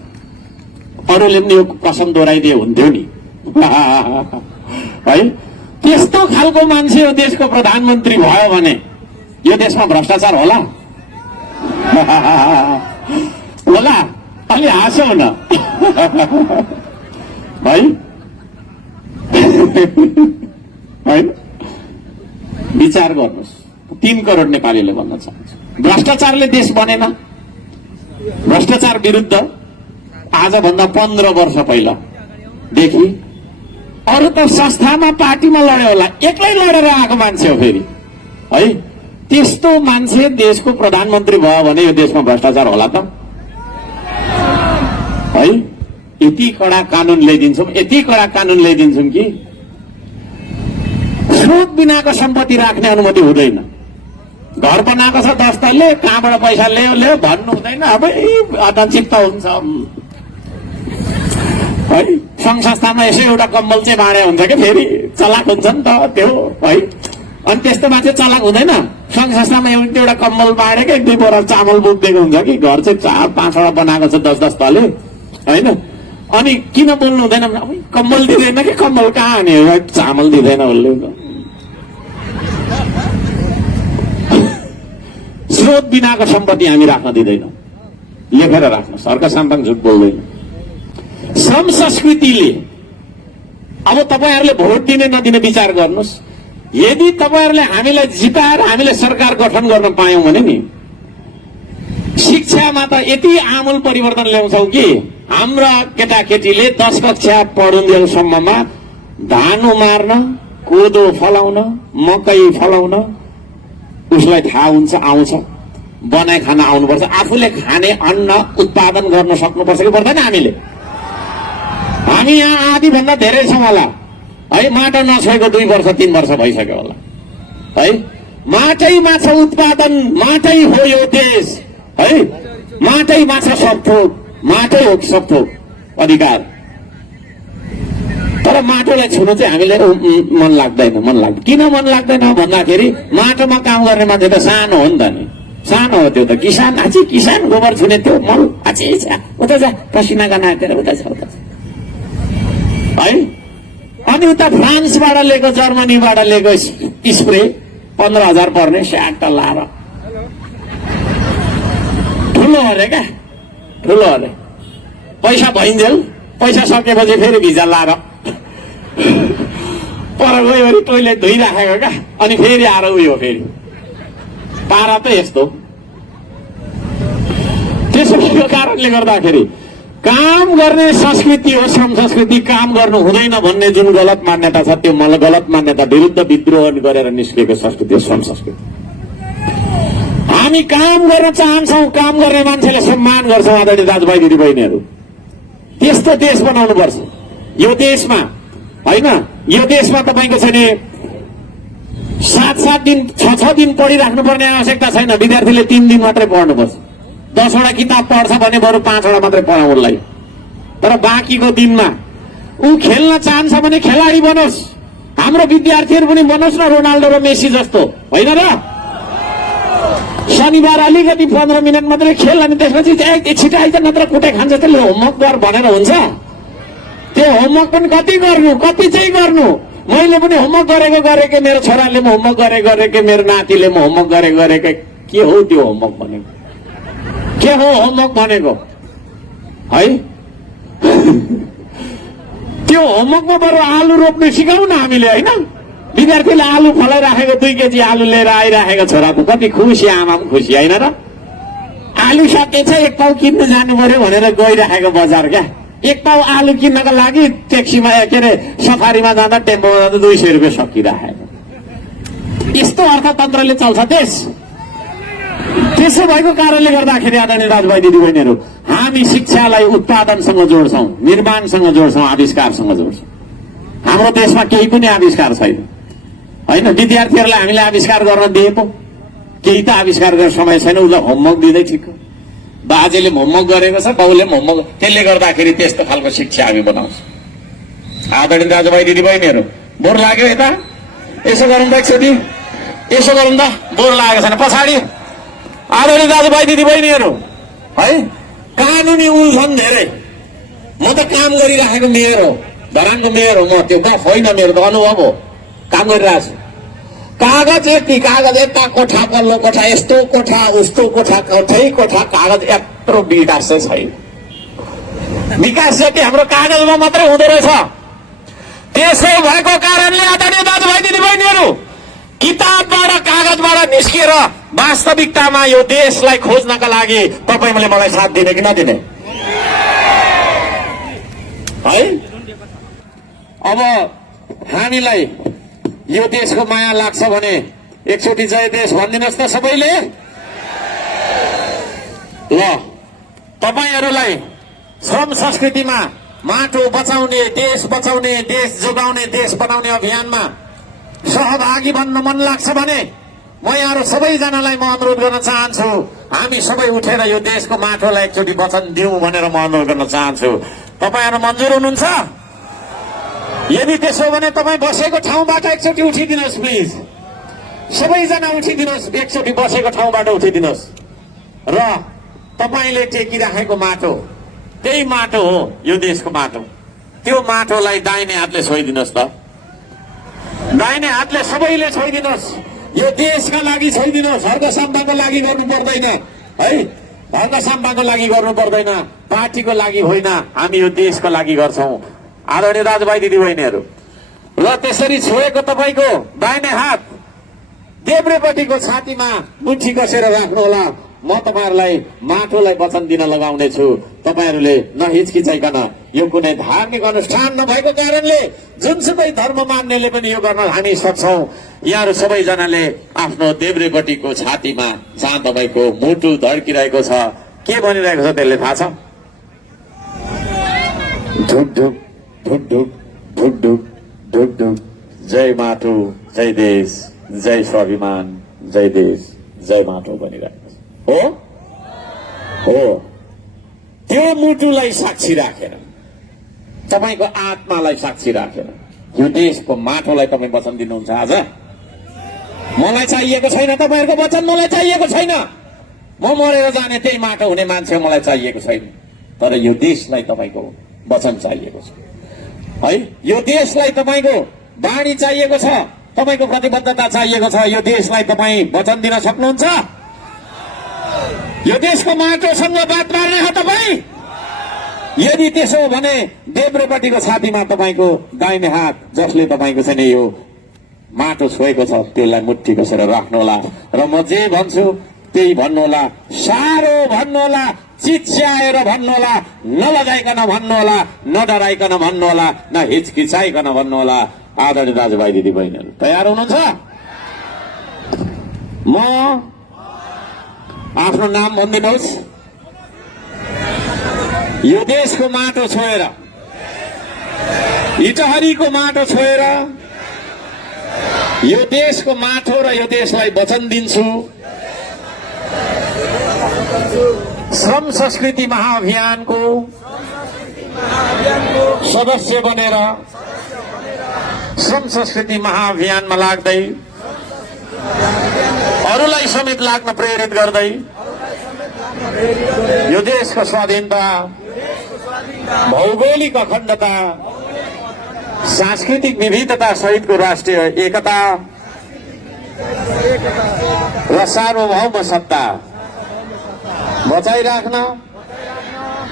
अरूले पनि यो कसम दोहोऱ्याइदिए हुन्थ्यो नि है। त्यस्तो खालको मान्छे यो देशको प्रधानमन्त्री भयो भने यो देशमा भ्रष्टाचार होला होला। अलि हाँसौँ न है। विचार गर्नुहोस्, 3 करोड नेपालीले भन्न चाहन्छु भ्रष्टाचारले देश बनेन। भ्रष्टाचार विरुद्ध आजभन्दा 15 वर्ष पहिलादेखि अरू त संस्थामा पार्टीमा लड्यो होला, एक्लै लडेर आएको मान्छे हो फेरि है। त्यस्तो मान्छे देशको प्रधानमन्त्री भयो भने यो देशमा भ्रष्टाचार होला त है। यति कडा कानून ल्याइदिन्छौँ, यति कडा कानून ल्याइदिन्छौँ कि स्रोत बिनाको सम्पत्ति राख्ने अनुमति हुँदैन। घर बनाएको छ दस्तले, कहाँबाट पैसा ल्यायो भन्नु हुँदैन। अब अचित्त हुन्छ है। सङ्घ संस्थामा यसो एउटा कम्बल चाहिँ बाँडे हुन्छ कि फेरि चलाक हुन्छ नि त त्यो है। अनि त्यस्तो मान्छे चलाक हुँदैन। सङ्घ संस्थामा एउटा कम्बल बाँडेको 1-2 बोरा चामल बोकिदिएको हुन्छ कि घर चाहिँ 4-5वटा बनाएको छ 10-10 तले होइन। अनि किन बोल्नु हुँदैन, कम्बल दिँदैन कि कम्बल कहाँ हाने, चामल दिँदैन उसले। स्रोत बिनाको सम्पत्ति हामी राख्न दिँदैनौँ, लेखेर राख्नु। सरकार साम्पाङ झुट बोल्दैन। श्रम संस्कृतिले अब तपाईँहरूले भोट दिने नदिने विचार गर्नुहोस्। यदि तपाईँहरूले हामीलाई जिताएर हामीले सरकार गठन गर्न पायौँ भने नि शिक्षामा त यति आमूल परिवर्तन ल्याउँछौँ कि हाम्रा केटाकेटीले 10 कक्षा पढुन्जेलसम्ममा धान उमार्न, कोदो फलाउन, मकै फलाउन उसलाई थाहा हुन्छ, आउँछ। बनाइ खान आउनुपर्छ, आफूले खाने अन्न उत्पादन गर्न सक्नुपर्छ कि पर्दैन। हामी यहाँ आधीभन्दा धेरै छौँ होला है। माटो नछोएको 2 वर्ष 3 वर्ष भइसक्यो होला है। माटैमा छ उत्पादन, माटै हो यो देश है। माटैमा छ सब थोक, माटै हो सब थोक अधिकार। तर माटोलाई छुन चाहिँ हामीले मन लाग्दैन। किन मन लाग्दैन भन्दाखेरि माटोमा काम गर्ने मान्छे त सानो हो नि त नि, सानो हो त्यो त। किसान अझै किसान गोबर छुने त्यो मल अझै छ, उता जा पसिना गनाएर उता छ है। अनि उता फ्रान्सबाट लिएको, जर्मनीबाट लिएको स्प्रे 15,000 पर्ने स्याट लाएर ठुलो अरे क्या, ठुलो अरे। पैसा भइन्जेल, पैसा सकेपछि फेरि भिजा लाएर पर गयो टोइलेट धोइराखेको क्या, अनि फेरि आएर उयो फेरि पारा त यस्तो। त्यसो कारणले गर्दाखेरि काम गर्ने संस्कृति हो श्रम संस्कृति। काम गर्नु हुँदैन भन्ने जुन गलत मान्यता छ त्यो गलत मान्यता विरुद्ध विद्रोह गरेर निस्किएको संस्कृति हो श्रम संस्कृति। हामी काम गर्न चाहन्छौँ, काम गर्ने मान्छेले सम्मान गर्छौँ। आदरणीय दाजुभाइ दिदीबहिनीहरू, त्यस्तो देश बनाउनुपर्छ यो देशमा, होइन? यो देशमा तपाईँको छ नि 7-7 दिन 6-6 दिन पढिराख्नुपर्ने आवश्यकता छैन। विद्यार्थीले 3 दिन मात्रै पढ्नुपर्छ। 10वटा किताब पढ्छ भने बरु 5वटा मात्रै पढाउँ उसलाई। तर बाँकीको दिनमा ऊ खेल्न चाहन्छ भने खेलाडी बनोस्। हाम्रो विद्यार्थीहरू पनि बनोस् न रोनाल्डो र मेसी जस्तो, होइन र? शनिबार अलिकति 15 मिनट मात्रै खेल, अनि त्यसपछि छिटाइ त नत्र कुटे खान्छ। त्यसले होमवर्क गर भनेर हुन्छ? त्यो होमवर्क पनि कति गर्नु, कति चाहिँ गर्नु? मैले पनि होमवर्क गरेको मेरो छोराले म होमवर्क गरेको मेरो नातिले म होमवर्क गरेको के हो त्यो होमवर्क भनेको? के हो होमवर्क भनेको है? त्यो होमवर्कमा बरु आलु रोप्ने सिकाउँ न हामीले, होइन? विद्यार्थीले आलु फलाइराखेको 2 केजी आलु लिएर आइराखेको छोराको कति खुसी, आमा पनि खुसी, होइन र? आलु सकेछ 1 पाउ किन्न जानु पर्यो भनेर गइराखेको बजार क्या। 1 पाउ आलु किन्नको लागि ट्याक्सीमा के अरे सफारीमा जाँदा टेम्पोमा जाँदा 200 रुपियाँ सकिराखेको। यस्तो अर्थतन्त्रले चल्छ देश। त्यसो भएको कारणले गर्दाखेरि आदरणीय दाजुभाइ दिदीबहिनीहरू, हामी शिक्षालाई उत्पादनसँग जोड्छौँ, निर्माणसँग जोड्छौँ, आविष्कारसँग जोड्छौँ। हाम्रो देशमा केही पनि आविष्कार छैन, होइन? विद्यार्थीहरूलाई हामीले आविष्कार गर्न दिए पो केही त आविष्कार गर्ने समय छैन। उसलाई होमवर्क दिँदै ठिक, बाजेले होमवर्क गरेको छ, बाउले होमवर्क, त्यसले गर्दाखेरि त्यस्तो खालको शिक्षा हामी बनाउँछौँ। आदरणीय दाजुभाइ दिदीबहिनीहरू, बोर लाग्यो यता? यसो गरौँ त एकचोटि, यसो गरौँ त, बोर लागेको छैन पछाडि। आदरणीय दाजुभाइ दिदीबहिनीहरू, है, कानुनी उल्झन धेरै। म त काम गरिराखेको मेयर हो, धरानको मेयर हो म। त्यो त होइन, मेरो त अनुभव हो, काम गरिरहेको छु। कागज यता कोठा पल्लो कोठा, यस्तो कोठा उस्तो कोठा, कोठै कोठा, कागज यत्रो विकास चाहिँ छैन। विकास जति हाम्रो कागजमा मात्रै हुँदो रहेछ। त्यसो भएको कारणले आदरणीय दाजुभाइ दिदीबहिनीहरू, किताबबाट कागजबाट निस्किएर वास्तविकतामा यो देशलाई खोज्नका लागि तपाईँले मलाई साथ दिने कि नदिने, है? अब हामीलाई यो देशको माया लाग्छ भने एकचोटि जय देश भनिदिनुहोस् त सबैले। ल, तपाईँहरूलाई श्रम संस्कृतिमा माटो बचाउने, देश जोगाउने, देश बनाउने अभियानमा सहभागी बन्न मन लाग्छ भने म यहाँहरू सबैजनालाई म अनुरोध गर्न चाहन्छु, हामी सबै उठेर यो देशको माटोलाई एकचोटि वचन दिउँ भनेर म अनुरोध गर्न चाहन्छु। तपाईँहरू मन्जुर हुनुहुन्छ? यदि त्यसो भने तपाईँ बसेको ठाउँबाट एकचोटि उठिदिनुहोस् प्लिज। सबैजना उठिदिनुहोस्, एकचोटि बसेको ठाउँबाट उठिदिनुहोस्। र तपाईँले टेकिराखेको माटो त्यही माटो हो, यो देशको माटो। त्यो माटोलाई दाहिने हातले छोइदिनुहोस् त, दाहिने हातले सबैले छोइदिनुहोस्। यो देशका लागि छोइदिनुहोस्, हर्कसाम्बाको लागि गर्नु पर्दैन, है? हर्कसाम्बाको लागि गर्नु पर्दैन, पार्टीको लागि होइन, हामी यो देशको लागि गर्छौँ। आदरणीय दाजुभाइ दिदीबहिनीहरू, र त्यसरी छोएको तपाईँको दाहिने हात देब्रेपट्टिको छातीमा मुठी कसेर राख्नुहोला। म तपाईँहरूलाई माटोलाई वचन दिन लगाउने छु। तपाईँहरूले नहिचकिचाइकन, यो कुनै धार्मिक अनुष्ठान नभएको कारणले जुनसुकै धर्म मान्नेले पनि यो गर्न हामी सक्छौँ। यहाँहरू सबैजनाले आफ्नो देब्रेपट्टिको छातीमा जहाँ तपाईँको मुटु धड्किरहेको छ, के भनिरहेको छ त्यसले थाहा छ? ढुक ढुक ढुक ढुक ढुक ढुक ढुक ढुक, जय माटो, जय देश, जय स्वाभिमान, जय देश, जय माटो भनिरहेको हो। त्यो मुटुलाई साक्षी राखेर, तपाईँको आत्मालाई साक्षी राखेर यो देशको माटोलाई तपाईँ वचन दिनुहुन्छ आज। मलाई चाहिएको छैन तपाईँहरूको वचन, मलाई चाहिएको छैन। म मरेर जाने त्यही माटो हुने मान्छे मलाई चाहिएको छैन, तर यो देशलाई तपाईँको वचन चाहिएको छ, है? यो देशलाई तपाईँको बाणी चाहिएको छ, तपाईँको प्रतिबद्धता चाहिएको छ। यो देशलाई तपाईँ वचन दिन सक्नुहुन्छ? यो देशको माटोसँग बात मार्ने हो तपाईँ? यदि त्यसो हो भने देब्रेपट्टिको छातीमा तपाईँको दाहिने हात जसले तपाईँको चाहिँ नि यो माटो छोएको छ त्यसलाई मुट्ठी कसेर राख्नुहोला। र म जे भन्छु त्यही भन्नुहोला, सारो भन्नुहोला, चिच्याएर भन्नुहोला, नलजाइकन भन्नुहोला, नडराइकन भन्नुहोला, न हिचकिचाइकन भन्नुहोला। आदरणीय दाजुभाइ दिदी बहिनीहरू, तयार हुनुहुन्छ? म आफ्नो नाम भनिदिनुहोस्। यो देशको माटो छोएर, इटहरीको माटो छोएर यो देशको माटो र यो देशलाई वचन दिन्छु, श्रम संस्कृति महाअभियानको सदस्य बनेर श्रम संस्कृति महाअभियानमा लाग्दै अरूलाई समेत लाग्न प्रेरित गर्दै यो देशको स्वाधीनता, भौगोलिक अखण्डता, सांस्कृतिक विविधता सहितको राष्ट्रिय एकता र सार्वभौम सत्ता बचाइराख्न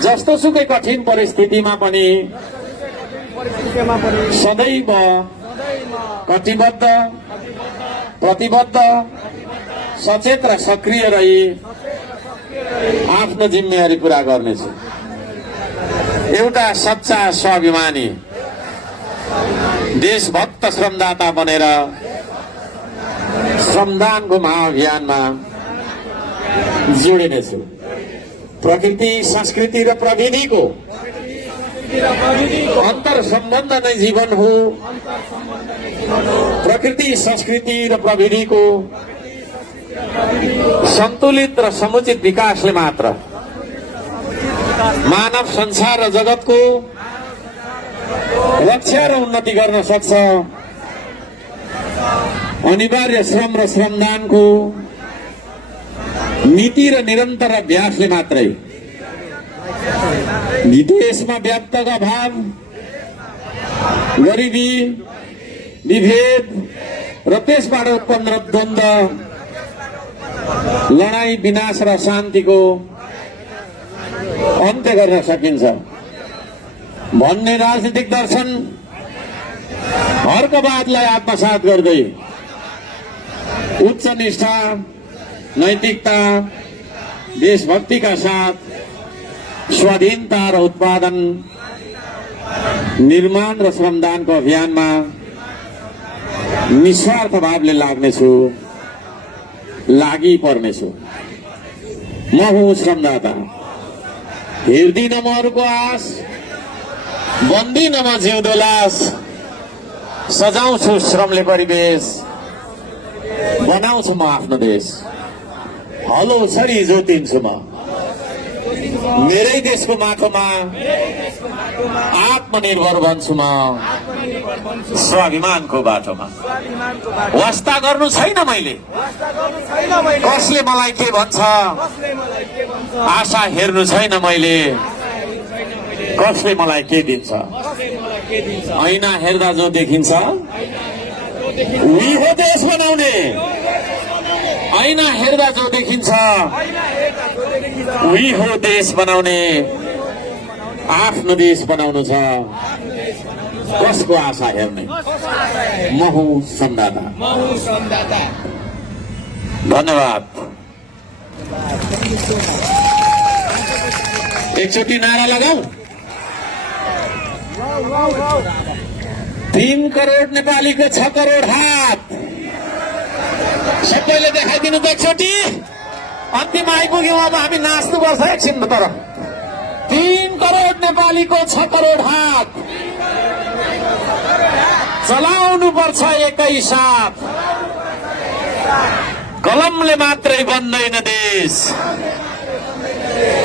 जस्तो सुकै कठिन परिस्थितिमा पनि सदैव कटिबद्ध, प्रतिबद्ध, सचेत र सक्रिय रही आफ्नो जिम्मेवारी पूरा गर्नेछु। एउटा सच्चा स्वाभिमानी देशभक्त श्रमदाता बनेर श्रमदानको महाअभियानमा जोडिनेछु। प्रकृति, संस्कृति र प्रविधिको अन्तर सम्बन्ध नै जीवन हो। प्रकृति, संस्कृति र प्रविधिको सन्तुलित र समुचित विकासले मात्र मानव संसार र जगतको रक्षा र उन्नति गर्न सक्छ। अनिवार्य श्रम र श्रमदानको नीति र निरन्तर अभ्यासले मात्रै देशमा व्याप्त अभाव, गरिबी, विभेद र त्यसबाट उत्पन्न द्वन्द्व, लडाई, विनाश र शान्तिको अन्त्य गर्न सकिन्छ भन्ने राजनीतिक दर्शन हर्कवादलाई आत्मसात गर्दै उच्च निष्ठा, नैतिकता, देशभक्तिका साथ स्वाधीनता र उत्पादन, निर्माण र श्रमदानको अभियानमा निस्वार्थ भावले लाग्नेछु, लागि पर्नेछु। म हुँ श्रमदाता, हेर्दिन म अरूको आश, बन्दिन म जिउँदो लास, सजाउँछु श्रमले परिवेश, बनाउँछु म आफ्नो देश, हलो सरी जोतिन्छु म मेरै देशको माटोमा, आत्मनिर्भर बन्छु म स्वाभिमानको बाटोमा। वास्ता गर्नु छैन मैले, कसले मलाई के भन्छ, आशा हेर्नु छैन मैले, कसले मलाई के दिन्छ। ऐना हेर्दा जो देखिन्छ उही हो देश बनाउने। ऐना हेर्दा जो देखिन्छ उही हो देश बनाउने। आफ्नो देश बनाउनु छ, कसको आशा हेर्ने। म हुँ श्रमदाता। धन्यवाद। एकचोटि नारा लगाऊ। 3 करोड नेपालीको 6 करोड हात। सबैले देखाइदिनु त एकचोटि। अन्तिम आइपुग्यौँ, अब हामी नाच्नुपर्छ एकछिन। तर 3 करोड नेपालीको 6 करोड हात चलाउनु पर्छ एकै साथ। कलमले मात्रै बन्दैन देश,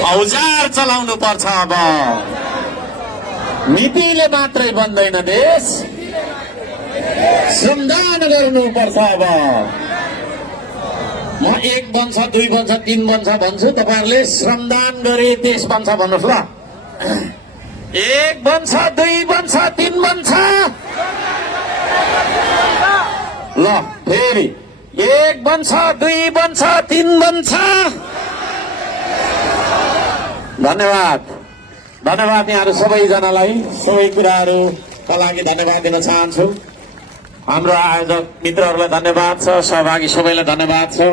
औजार चलाउनु पर्छ अब। नीतिले मात्रै बन्दैन देश, श्रमदान गर्नु पर्छ अब। म 1 बन्छ, 2 बन्छ, 3 बन्छ भन्छु, तपाईहरुले श्रमदान गरे देश बन्छ भन्नुस् ल। 1 बन्छ, 2 बन्छ, 3 बन्छ ल। फेरि 1 बन्छ, 2 बन्छ, 3 बन्छ। धन्यवाद। धन्यवाद यहाँहरू सबैजनालाई, सबै कुराहरूका लागि धन्यवाद दिन चाहन्छु। हाम्रो आयोजक मित्रहरूलाई धन्यवाद छ, सहभागी सबैलाई धन्यवाद छ।